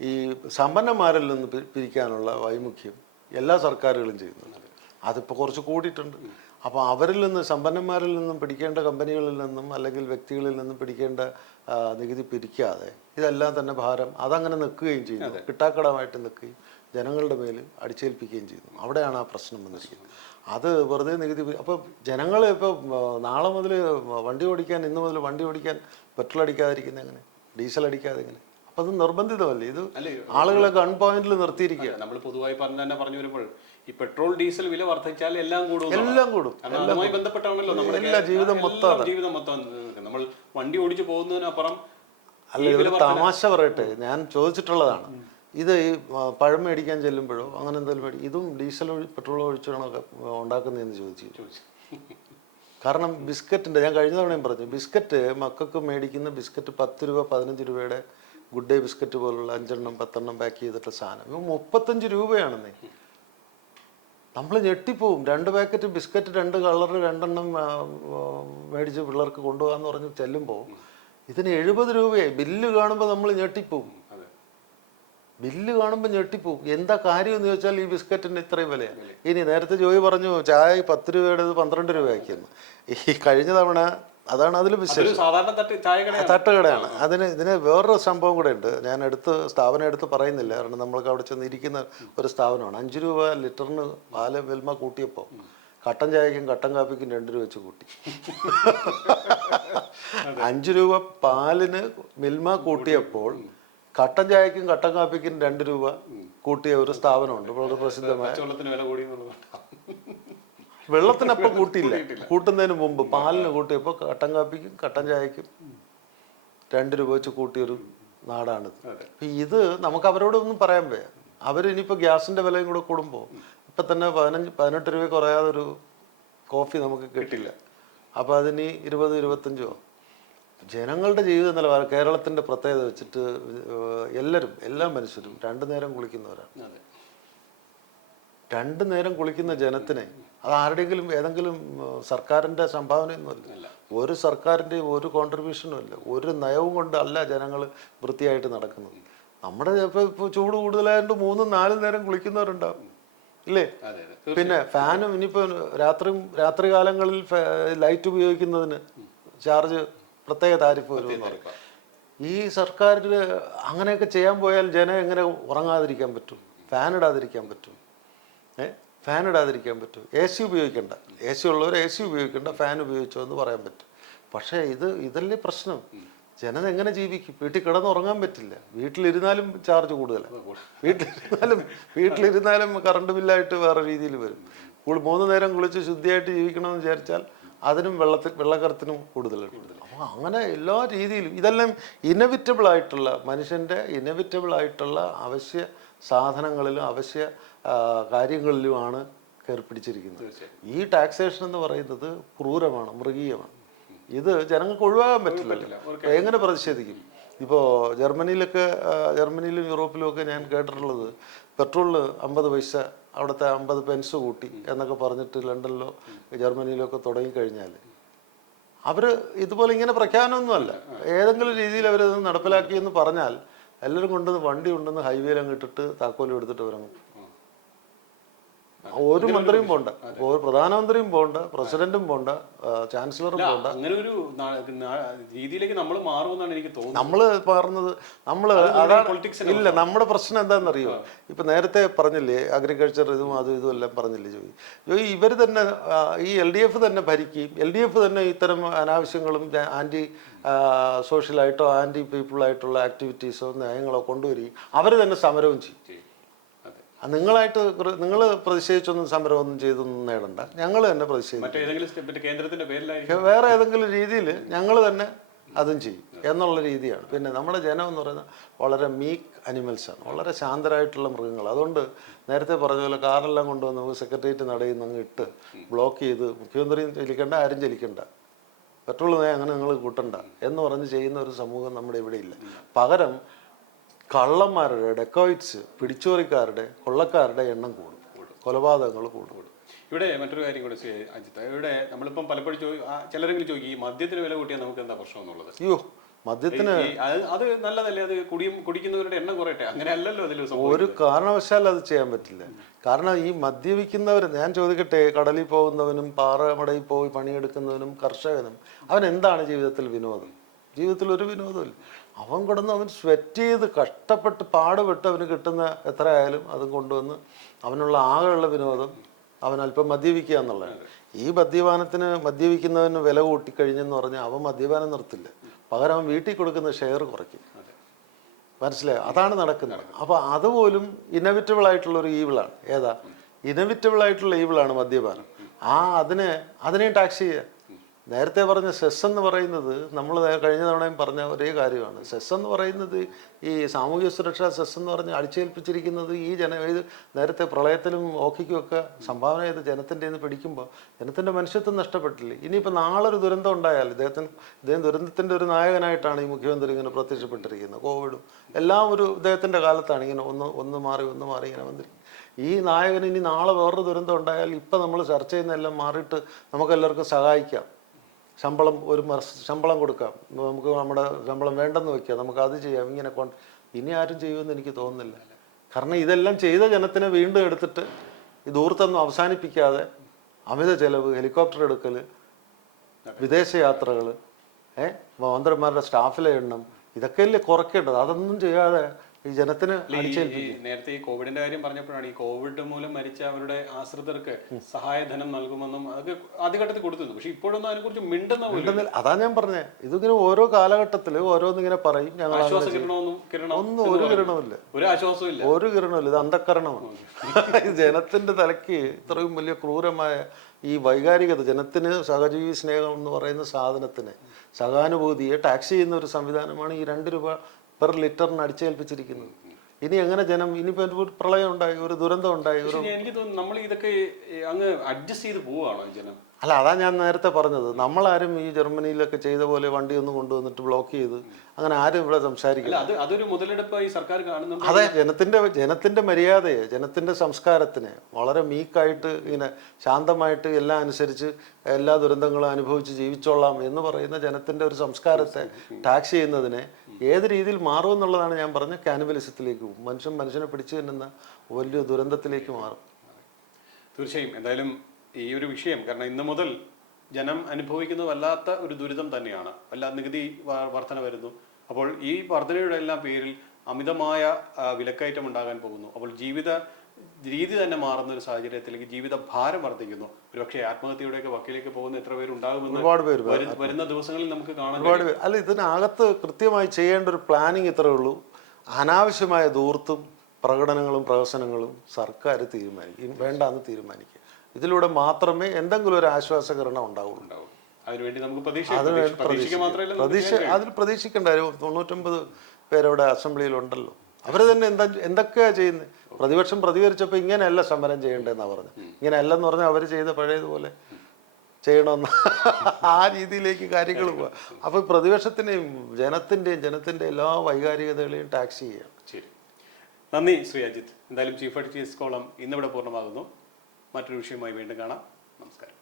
ഈ സമ്പന്നന്മാരിൽ നിന്ന് പിരിക്കാനുള്ള വൈമുഖ്യം എല്ലാ സർക്കാരുകളും ചെയ്യുന്നുണ്ട്. അതിപ്പോൾ കുറച്ച് കൂടിയിട്ടുണ്ട്. അപ്പോൾ അവരിൽ നിന്ന് സമ്പന്നന്മാരിൽ നിന്നും പിടിക്കേണ്ട കമ്പനികളിൽ നിന്നും അല്ലെങ്കിൽ വ്യക്തികളിൽ നിന്നും പിടിക്കേണ്ട നികുതി പിരിക്കാതെ ഇതെല്ലാം തന്നെ ഭാരം. അതങ്ങനെ നിൽക്കുകയും ചെയ്യുന്നു കിട്ടാക്കടമായിട്ട് നിൽക്കുകയും ജനങ്ങളുടെ മേൽ അടിച്ചേൽപ്പിക്കുകയും ചെയ്യുന്നു അവിടെയാണ് ആ പ്രശ്നം വന്നിരിക്കുന്നത്. അത് വെറുതെ നികുതി അപ്പോൾ ജനങ്ങൾ ഇപ്പോൾ നാളെ മുതൽ വണ്ടി ഓടിക്കാൻ ഇന്ന് മുതൽ വണ്ടി ഓടിക്കാൻ പെട്രോൾ അടിക്കാതിരിക്കുന്ന എങ്ങനെ? ഡീസൽ അടിക്കാതെ എങ്ങനെ? അപ്പോൾ അത് നിർബന്ധിതമല്ലേ? ഇത് ആളുകളെ ഗൺ പോയിന്റിൽ നിർത്തിയിരിക്കുക നമ്മൾ പൊതുവായി പറഞ്ഞു തന്നെ പറഞ്ഞു വരുമ്പോൾ ഈ പെട്രോൾ ഡീസൽ വില വർദ്ധിച്ചാൽ എല്ലാം കൂടും. എല്ലാം കൂടും. അതുമായി ബന്ധപ്പെട്ടാണല്ലോ നമ്മുടെ ജീവിതം മൊത്തം. ജീവിതം മൊത്തം നമ്മൾ വണ്ടി ഓടിച്ചു പോകുന്നതിനപ്പുറം അല്ല ഒരു തമാശ പറയട്ടെ. ഞാൻ ചോദിച്ചിട്ടുള്ളതാണ്. ഇത് ഈ പഴം മേടിക്കാൻ ചെല്ലുമ്പോഴോ അങ്ങനെ എന്തെങ്കിലും മേടി ഇതും ഡീസൽ ഒഴി പെട്രോൾ ഒഴിച്ചാണോ ഉണ്ടാക്കുന്നതെന്ന് ചോദിച്ചു. കാരണം ബിസ്ക്കറ്റിന്റെ ഞാൻ കഴിഞ്ഞ തവണയും പറഞ്ഞു ബിസ്ക്കറ്റ് മക്കൾക്ക് മേടിക്കുന്ന ബിസ്ക്കറ്റ് പത്ത് രൂപ പതിനഞ്ച് രൂപയുടെ ഗുഡ് ഡേ ബിസ്ക്കറ്റ് പോലുള്ള അഞ്ചെണ്ണം പത്തെണ്ണം പാക്ക് ചെയ്തിട്ട് സാധനം. ഇവ മുപ്പത്തഞ്ച് രൂപയാണെന്നേ. നമ്മൾ ഞെട്ടിപ്പോവും. രണ്ട് പാക്കറ്റ് ബിസ്ക്കറ്റ് രണ്ട് കളർ രണ്ടെണ്ണം മേടിച്ച് പിള്ളേർക്ക് കൊണ്ടുപോകാന്ന് പറഞ്ഞ് ചെല്ലുമ്പോൾ ഇതിന് എഴുപത് രൂപയായി. ബില്ല് കാണുമ്പോൾ നമ്മൾ ഞെട്ടിപ്പോവും. ബില്ല് കാണുമ്പോൾ ഞെട്ടിപ്പോവും. എന്താ കാര്യം എന്ന് ചോദിച്ചാൽ ഈ ബിസ്ക്കറ്റിന് ഇത്രയും വിലയാണ് ഇനി നേരത്തെ ജോയി പറഞ്ഞു ചായ പത്ത് രൂപയുടേത് പന്ത്രണ്ട് രൂപയാക്കിയെന്ന്. ഈ കഴിഞ്ഞ തവണ അതാണ് അതിൽ വിശേഷം. തട്ടുകടയാണ്. അതിന് ഇതിന് വേറൊരു സംഭവം കൂടെ ഉണ്ട്. ഞാൻ എടുത്ത് സ്ഥാപനം എടുത്ത് പറയുന്നില്ല. കാരണം നമ്മൾക്ക് അവിടെ ചെന്ന് ഇരിക്കുന്ന ഒരു സ്ഥാപനമാണ്. അഞ്ച് രൂപ ലിറ്ററിന് പാൽ വെൽമ കൂട്ടിയപ്പോൾ കട്ടൻ ചായക്കും കട്ടൻ കാപ്പിക്കും രണ്ട് രൂപ വെച്ച് കൂട്ടി. അഞ്ച് രൂപ പാലിന് മിൽമ കൂട്ടിയപ്പോൾ കട്ടൻ ചായക്കും കട്ടൻ കാപ്പിക്കും രണ്ട് രൂപ കൂട്ടിയ ഒരു സ്ഥാപനമുണ്ട്. വളരെ പ്രസിദ്ധമായ വെള്ളത്തിനപ്പം കൂട്ടിയില്ല. കൂട്ടുന്നതിന് മുമ്പ് പാലിന് കൂട്ടിയപ്പോൾ കട്ടൻ കാപ്പിക്കും കട്ടൻ ചായക്കും രണ്ട് രൂപ വെച്ച് കൂട്ടിയൊരു നാടാണിത്. ഇത് നമുക്ക് അവരോടൊന്നും പറയാൻ വയ്യ. അവരിനിയിപ്പോൾ ഗ്യാസിന്റെ വിലയും കൂടെ കൂടുമ്പോൾ ഇപ്പം തന്നെ പതിനഞ്ച് പതിനെട്ട് രൂപ കുറയാതെ ഒരു കോഫി നമുക്ക് കിട്ടില്ല. അപ്പോൾ അതിന് ഇരുപത് ഇരുപത്തഞ്ചോ? ജനങ്ങളുടെ ജീവിത നിലവാരം കേരളത്തിന്റെ പ്രത്യേകത വെച്ചിട്ട് എല്ലാവരും എല്ലാ മനുഷ്യരും രണ്ടു നേരം കുളിക്കുന്നവരാണ്. രണ്ടു നേരം കുളിക്കുന്ന ജനത്തിനെ അത് ആരുടെയെങ്കിലും ഏതെങ്കിലും സർക്കാരിന്റെ സംഭാവനയൊന്നുമല്ല ഒരു സർക്കാരിന്റെയും ഒരു കോൺട്രിബ്യൂഷനും ഇല്ല ഒരു നയവും കൊണ്ടല്ല ജനങ്ങൾ വൃത്തിയായിട്ട് നടക്കുന്നത്. നമ്മുടെ ഇപ്പോൾ ഇപ്പോൾ ചൂട് കൂടുതലായതുകൊണ്ട് മൂന്നും നാലും നേരം കുളിക്കുന്നവരുണ്ടാവും. ഇല്ലേ? പിന്നെ ഫാനും ഇനിയിപ്പോ രാത്രിയും രാത്രി കാലങ്ങളിൽ ലൈറ്റ് ഉപയോഗിക്കുന്നതിന് ചാർജ് പ്രത്യേക താരിഫ് വരും ഈ സർക്കാരിൽ അങ്ങനെയൊക്കെ ചെയ്യാൻ പോയാൽ ജനം എങ്ങനെ ഉറങ്ങാതിരിക്കാൻ പറ്റും? ഫാൻ ഇടാതിരിക്കാൻ പറ്റും? ഏ? ഫാൻ ഇടാതിരിക്കാൻ പറ്റും? എ സി ഉപയോഗിക്കണ്ട. എ സി ഉള്ളവർ എ സി ഉപയോഗിക്കണ്ട ഫാൻ ഉപയോഗിച്ചോ എന്ന് പറയാൻ പറ്റും. പക്ഷേ ഇത് ഇതല്ലേ പ്രശ്നം. ജനം എങ്ങനെ ജീവിക്കും? വീട്ടിൽ കിടന്നുറങ്ങാൻ പറ്റില്ല. വീട്ടിലിരുന്നാലും ചാർജ് കൂടുതലാണ് വീട്ടിലിരുന്നാലും വീട്ടിലിരുന്നാലും കറണ്ട് ബില്ലായിട്ട് വേറെ രീതിയിൽ വരും. മൂന്ന് നേരം കുളിച്ച് ശുദ്ധിയായിട്ട് ജീവിക്കണമെന്ന് വിചാരിച്ചാൽ അതിനും വെള്ളത്തിൽ വെള്ളക്കരത്തിനും കൂടുതലുണ്ട് അപ്പോൾ അങ്ങനെ എല്ലാ രീതിയിലും ഇതെല്ലാം ഇന്നവിറ്റബിൾ ആയിട്ടുള്ള മനുഷ്യന്റെ ഇന്നവിറ്റബിൾ ആയിട്ടുള്ള അവശ്യ സാധനങ്ങളിലും അവശ്യ കാര്യങ്ങളിലുമാണ് കയറി പിടിച്ചിരിക്കുന്നത് ഈ ടാക്സേഷൻ എന്ന് പറയുന്നത് ക്രൂരമാണ് മൃഗീയമാണ്. ഇത് ജനങ്ങൾക്ക് ഒഴിവാക്കാൻ പറ്റില്ല. എങ്ങനെ പ്രതിഷേധിക്കും? ഇപ്പോൾ ജർമ്മനിയിലൊക്കെ ജർമ്മനിയിലും യൂറോപ്പിലും ഒക്കെ ഞാൻ കേട്ടിട്ടുള്ളത് പെട്രോളിന് അമ്പത് പൈസ അവിടുത്തെ അമ്പത് പെൻസ് കൂട്ടി എന്നൊക്കെ പറഞ്ഞിട്ട് ലണ്ടനിലോ ജർമ്മനിയിലോ ഒക്കെ തുടങ്ങിക്കഴിഞ്ഞാൽ അവർ ഇതുപോലെ ഇങ്ങനെ പ്രഖ്യാപനമൊന്നുമല്ല. ഏതെങ്കിലും രീതിയിൽ അവരത് നടപ്പിലാക്കിയെന്ന് പറഞ്ഞാൽ എല്ലാവരും കൊണ്ടുവന്ന് വണ്ടി കൊണ്ടുവന്ന് ഹൈവേയിൽ അങ്ങ് ഇട്ടിട്ട് താക്കോലും എടുത്തിട്ട് അവരങ്ങ് ഒരു മന്ത്രിയും പോണ്ട. ഒരു പ്രധാനമന്ത്രിയും പോണ്ട പ്രസിഡന്റും പോണ്ട ചാൻസലറും പോണ്ട. അങ്ങനെ ഒരു രീതിയിലേക്ക് നമ്മൾ മാറുമെന്നാണ് എനിക്ക് തോന്നുന്നത്. നമ്മൾ പറഞ്ഞത് അതാണ് ഇല്ല നമ്മുടെ പ്രശ്നം എന്താണെന്നറിയോ? ഇപ്പൊ നേരത്തെ പറഞ്ഞില്ലേ അഗ്രികൾച്ചർ ഇതും അതും ഇതും എല്ലാം പറഞ്ഞില്ലേ ജോയി? ജോയി ഇവർ തന്നെ ഈ എൽ ഡി എഫ് തന്നെ ഭരിക്കുകയും എൽ ഡി എഫ് തന്നെ ഇത്തരം അനാവശ്യങ്ങളും ആന്റി സോഷ്യലായിട്ടോ ആന്റി പീപ്പിളായിട്ടുള്ള ആക്ടിവിറ്റീസോ നയങ്ങളോ കൊണ്ടുവരികയും അവർ തന്നെ സമരവും ചെയ്യും. നിങ്ങളായിട്ട് നിങ്ങൾ പ്രതിഷേധിച്ചൊന്നും സമരമൊന്നും ചെയ്തൊന്നും നേടണ്ട. ഞങ്ങൾ തന്നെ പ്രതിഷേധിക്കും. വേറെ ഏതെങ്കിലും രീതിയിൽ ഞങ്ങൾ തന്നെ അതും ചെയ്യും എന്നുള്ള രീതിയാണ്. പിന്നെ നമ്മുടെ ജനം എന്ന് പറയുന്നത് വളരെ മീക്ക് അനിമൽസാണ് വളരെ ശാന്തരായിട്ടുള്ള മൃഗങ്ങൾ അതുകൊണ്ട് നേരത്തെ പറഞ്ഞ പോലെ കാറെല്ലാം കൊണ്ടുവന്ന് നമുക്ക് സെക്രട്ടേറിയറ്റ് നടയിൽ നിന്ന് അങ്ങ് ഇട്ട് ബ്ലോക്ക് ചെയ്ത് മുഖ്യമന്ത്രിയും ചലിക്കണ്ട ആരും ചലിക്കണ്ട പെട്രോൾ അങ്ങനെ നിങ്ങൾ കൂട്ടണ്ട എന്ന് പറഞ്ഞ് ചെയ്യുന്ന ഒരു സമൂഹം നമ്മുടെ ഇവിടെ ഇല്ല. പകരം കള്ളന്മാരുടെ ഡെക്കോയിറ്റ്സ് പിടിച്ചോറിക്കാരുടെ കൊള്ളക്കാരുടെ എണ്ണം കൂടും. കൊലപാതകങ്ങൾ കൂടും. ഇവിടെ മറ്റൊരു കാര്യം കൂടെ അജിത്ത്. ഇവിടെ നമ്മളിപ്പം പലപ്പോഴും ചിലരെങ്കിലും ചോദിക്കും ഈ മദ്യത്തിന് വില കൂട്ടിയാൽ നമുക്ക് എന്താ പ്രശ്നം എന്നുള്ളത്? അയ്യോ മദ്യത്തിന് അത് അത് നല്ലതല്ലേ? അത് കുടിയും കുടിക്കുന്നവരുടെ എണ്ണം കുറയട്ടെ? അങ്ങനെ അല്ലല്ലോ അതിൽ ഒരു കാരണവശാലും അത് ചെയ്യാൻ പറ്റില്ല. കാരണം ഈ മദ്യപിക്കുന്നവർ ഞാൻ ചോദിക്കട്ടെ കടലിൽ പോകുന്നവനും പാറമടയിൽ പോയി പണിയെടുക്കുന്നവനും കർഷകനും അവൻ എന്താണ് ജീവിതത്തിൽ വിനോദം? ജീവിതത്തിൽ ഒരു വിനോദമില്ല. അവൻ കിടന്ന് അവൻ സ്വെറ്റ് ചെയ്ത് കഷ്ടപ്പെട്ട് പാടുപെട്ട് അവന് കിട്ടുന്ന എത്ര ആയാലും അതും കൊണ്ടുവന്ന് അവനുള്ള ആകെയുള്ള വിനോദം അവൻ അല്പം മദ്യപിക്കുക എന്നുള്ളതാണ്. ഈ മദ്യപാനത്തിന് മദ്യപിക്കുന്നവന് വില കൂട്ടിക്കഴിഞ്ഞെന്ന് പറഞ്ഞാൽ അവൻ മദ്യപാനം നിർത്തില്ല. പകരം അവൻ വീട്ടിൽ കൊടുക്കുന്ന ഷെയർ കുറയ്ക്കും. മനസ്സിലായോ? അതാണ് നടക്കുന്നത്. അപ്പോൾ അതുപോലും ഇനവിറ്റബിൾ ആയിട്ടുള്ള ഒരു ഈവിളാണ് ഏതാ? ഇനവിറ്റബിൾ ആയിട്ടുള്ള ഈവിളാണ് മദ്യപാനം. ആ അതിനെ അതിനെയും ടാക്സ് ചെയ്യുക. നേരത്തെ പറഞ്ഞ സെസ് എന്ന് പറയുന്നത് നമ്മൾ കഴിഞ്ഞ തവണയും പറഞ്ഞ ഒരേ കാര്യമാണ്. സെസ് എന്ന് പറയുന്നത് ഈ സാമൂഹ്യ സുരക്ഷാ സെസ് എന്ന് പറഞ്ഞ് അടിച്ചേൽപ്പിച്ചിരിക്കുന്നത് ഈ ജന ഇത് നേരത്തെ പ്രളയത്തിലും ഓക്കിക്കുമൊക്കെ സംഭാവന ചെയ്ത് ജനത്തിന്റെ നിന്ന് പിടിക്കുമ്പോൾ ജനത്തിന്റെ മനുഷ്യത്വം നഷ്ടപ്പെട്ടില്ലേ? ഇനിയിപ്പോൾ നാളെ ഒരു ദുരന്തം ഉണ്ടായാൽ ഇദ്ദേഹത്തിന് ഇദ്ദേഹം ദുരന്തത്തിന്റെ ഒരു നായകനായിട്ടാണ് ഈ മുഖ്യമന്ത്രി ഇങ്ങനെ പ്രത്യക്ഷപ്പെട്ടിരിക്കുന്നത്. കോവിഡും എല്ലാം ഒരു ഇദ്ദേഹത്തിന്റെ കാലത്താണ് ഇങ്ങനെ ഒന്ന് ഒന്ന് മാറി ഒന്ന് മാറി ഇങ്ങനെ വന്നിരിക്കുന്നത്. ഈ നായകൻ ഇനി നാളെ വേറൊരു ദുരന്തം ഉണ്ടായാൽ ഇപ്പം നമ്മൾ ചർച്ച ചെയ്യുന്നതെല്ലാം മാറിയിട്ട് നമുക്കെല്ലാവർക്കും സഹായിക്കാം. ശമ്പളം ഒരു ശമ്പളം കൊടുക്കാം. നമുക്ക് നമ്മുടെ ശമ്പളം വേണ്ടെന്ന് വെക്കാം നമുക്ക് അത് ചെയ്യാം. ഇങ്ങനെ കൊണ്ട് ഇനി ആരും ചെയ്യുമെന്ന് എനിക്ക് തോന്നുന്നില്ല. കാരണം ഇതെല്ലാം ചെയ്ത ജനത്തിനെ വീണ്ടും എടുത്തിട്ട് ഈ ഊർത്തൊന്നും അവസാനിപ്പിക്കാതെ അമിത ചെലവ് ഹെലികോപ്റ്റർ എടുക്കൽ വിദേശ യാത്രകൾ ഏഹ് മന്ത്രിമാരുടെ സ്റ്റാഫിലെ എണ്ണം ഇതൊക്കെയല്ലേ കുറയ്ക്കേണ്ടത്? അതൊന്നും ചെയ്യാതെ ഈ ജനത്തിന് നേരത്തെ ഈ കോവിഡിന്റെ കാര്യം പറഞ്ഞപ്പോഴാണ് ഈ കോവിഡ് മൂലം മരിച്ച അവരുടെ ആശ്രിതർക്ക് സഹായധനം നൽകുമെന്നും അതൊക്കെ ആദ്യഘട്ടത്തിൽ കൊടുത്തിരുന്നു. പക്ഷെ ഇപ്പോഴൊന്നും അതിനെ കുറിച്ച് മിണ്ടുന്ന അതാ ഞാൻ പറഞ്ഞേ. ഇതിങ്ങനെ ഓരോ കാലഘട്ടത്തിൽ ഓരോന്നിങ്ങനെ പറയും. ഞങ്ങൾ ഒന്നും ഒരു. കിരണമില്ല ഒരു ആശ്വാസമില്ല ഒരു കിരണമില്ല ഇത് അന്ധക്കരണമാണ്. ജനത്തിന്റെ തലയ്ക്ക് ഇത്രയും വലിയ ക്രൂരമായ ഈ വൈകാരികത ജനത്തിന് സഹജീവി സ്നേഹം എന്ന് പറയുന്ന സാധനത്തിന് സഹാനുഭൂതിയെ ടാക്സ് ചെയ്യുന്ന ഒരു സംവിധാനമാണ് ഈ രണ്ട് രൂപ പെർ ലിറ്ററിന് അടിച്ചേൽപ്പിച്ചിരിക്കുന്നത്. ഇനി എങ്ങനെ ജനം ഇനിയിപ്പോ പ്രളയം ഉണ്ടായി ഒരു ദുരന്തം ഉണ്ടായി ഒരു എനിക്ക് തോന്നുന്നു നമ്മൾ ഇതൊക്കെ അങ്ങ് അഡ്ജസ്റ്റ് ചെയ്ത് പോവുകയാണോ ജനം. അല്ല അതാ ഞാൻ നേരത്തെ പറഞ്ഞത്. നമ്മളാരും ഈ ജർമ്മനിയിലൊക്കെ ചെയ്ത പോലെ വണ്ടി ഒന്നും കൊണ്ടുവന്നിട്ട് ബ്ലോക്ക് ചെയ്ത് അങ്ങനെ ആരും ഇവിടെ സംസാരിക്കില്ല. അത് അതൊരു മുതലെടുപ്പായി സർക്കാർ കാണുന്നുണ്ട്. അതെ ജനത്തിന്റെ ജനത്തിന്റെ മര്യാദയെ ജനത്തിന്റെ സംസ്കാരത്തിനെ വളരെ മീക്കായിട്ട് ഇങ്ങനെ ശാന്തമായിട്ട് എല്ലാം അനുസരിച്ച് എല്ലാ ദുരന്തങ്ങളും അനുഭവിച്ച് ജീവിച്ചോളാം എന്ന് പറയുന്ന ജനത്തിന്റെ ഒരു സംസ്കാരത്തെ ടാക്സ് ചെയ്യുന്നതിനെ ഏത് രീതിയിൽ മാറും എന്നുള്ളതാണ് ഞാൻ പറഞ്ഞ കാനിബലിസത്തിലേക്ക് മനുഷ്യൻ മനുഷ്യനെ പിടിച്ചു തന്നെ വലിയ ദുരന്തത്തിലേക്ക് മാറും. തീർച്ചയായും. എന്തായാലും ഈ ഒരു വിഷയം കാരണം ഇന്ന് മുതൽ ജനം അനുഭവിക്കുന്ന വല്ലാത്ത ഒരു ദുരിതം തന്നെയാണ്. വല്ലാത്ത നികുതി വർധന വരുന്നു. അപ്പോൾ ഈ വർധനയുടെ എല്ലാം പേരിൽ അമിതമായ വിലക്കയറ്റം ഉണ്ടാകാൻ പോകുന്നു. അപ്പോൾ ജീവിത രീതി തന്നെ മാറുന്ന ഒരു സാഹചര്യത്തിലേക്ക് ജീവിത ഭാരം വർദ്ധിക്കുന്നു. ഒരുപക്ഷെ ആത്മഹത്യയുടെയൊക്കെ വക്കിലേക്ക് പോകുന്ന എത്ര പേരുണ്ടാകുമെന്ന് ഒരുപാട് പേര് വരുന്ന ദിവസങ്ങളിൽ നമുക്ക് കാണാൻ ഒരുപാട് പേര്. അല്ല ഇതിനകത്ത് കൃത്യമായി ചെയ്യേണ്ട ഒരു പ്ലാനിങ് ഇത്രേ ഉള്ളൂ. അനാവശ്യമായ ദൂർത്തും പ്രകടനങ്ങളും പ്രഹസനങ്ങളും സർക്കാർ തീരുമാനിക്കും. വേണ്ടാന്ന് തീരുമാനിക്കുക ഇതിലൂടെ മാത്രമേ എന്തെങ്കിലും ഒരു ആശ്വാസകരണം ഉണ്ടാവുള്ളൂ. അതിനുവേണ്ടി നമുക്ക് പ്രതീക്ഷ. അതിൽ പ്രതീക്ഷിക്കേണ്ട ഒരു തൊണ്ണൂറ്റൊമ്പത് പേരവിടെ അസംബ്ലിയിലുണ്ടല്ലോ അവർ തന്നെ എന്താ എന്തൊക്കെയാ ചെയ്യുന്നത് പ്രതിപക്ഷം പ്രതികരിച്ചപ്പോൾ ഇങ്ങനെയല്ല സമരം ചെയ്യേണ്ടതെന്നാണ് പറഞ്ഞത്. ഇങ്ങനെയല്ലെന്ന് പറഞ്ഞാൽ അവർ ചെയ്ത പഴയതുപോലെ ചെയ്യണമെന്ന് ആ രീതിയിലേക്ക് കാര്യങ്ങൾ പോവാ. അപ്പോൾ പ്രതിപക്ഷത്തിന്റെയും ജനത്തിന്റെയും ജനത്തിന്റെ എല്ലാ വൈകാരികതകളെയും ടാക്സ് ചെയ്യുക ശരി. നന്ദി ശ്രീ അജിത്ത് എന്തായാലും ചീഫ് എഡിറ്റേഴ്സ് കോളം ഇന്നിവിടെ പൂർണമാകുന്നു. മറ്റൊരു വിഷയവുമായി വീണ്ടും കാണാം. നമസ്കാരം.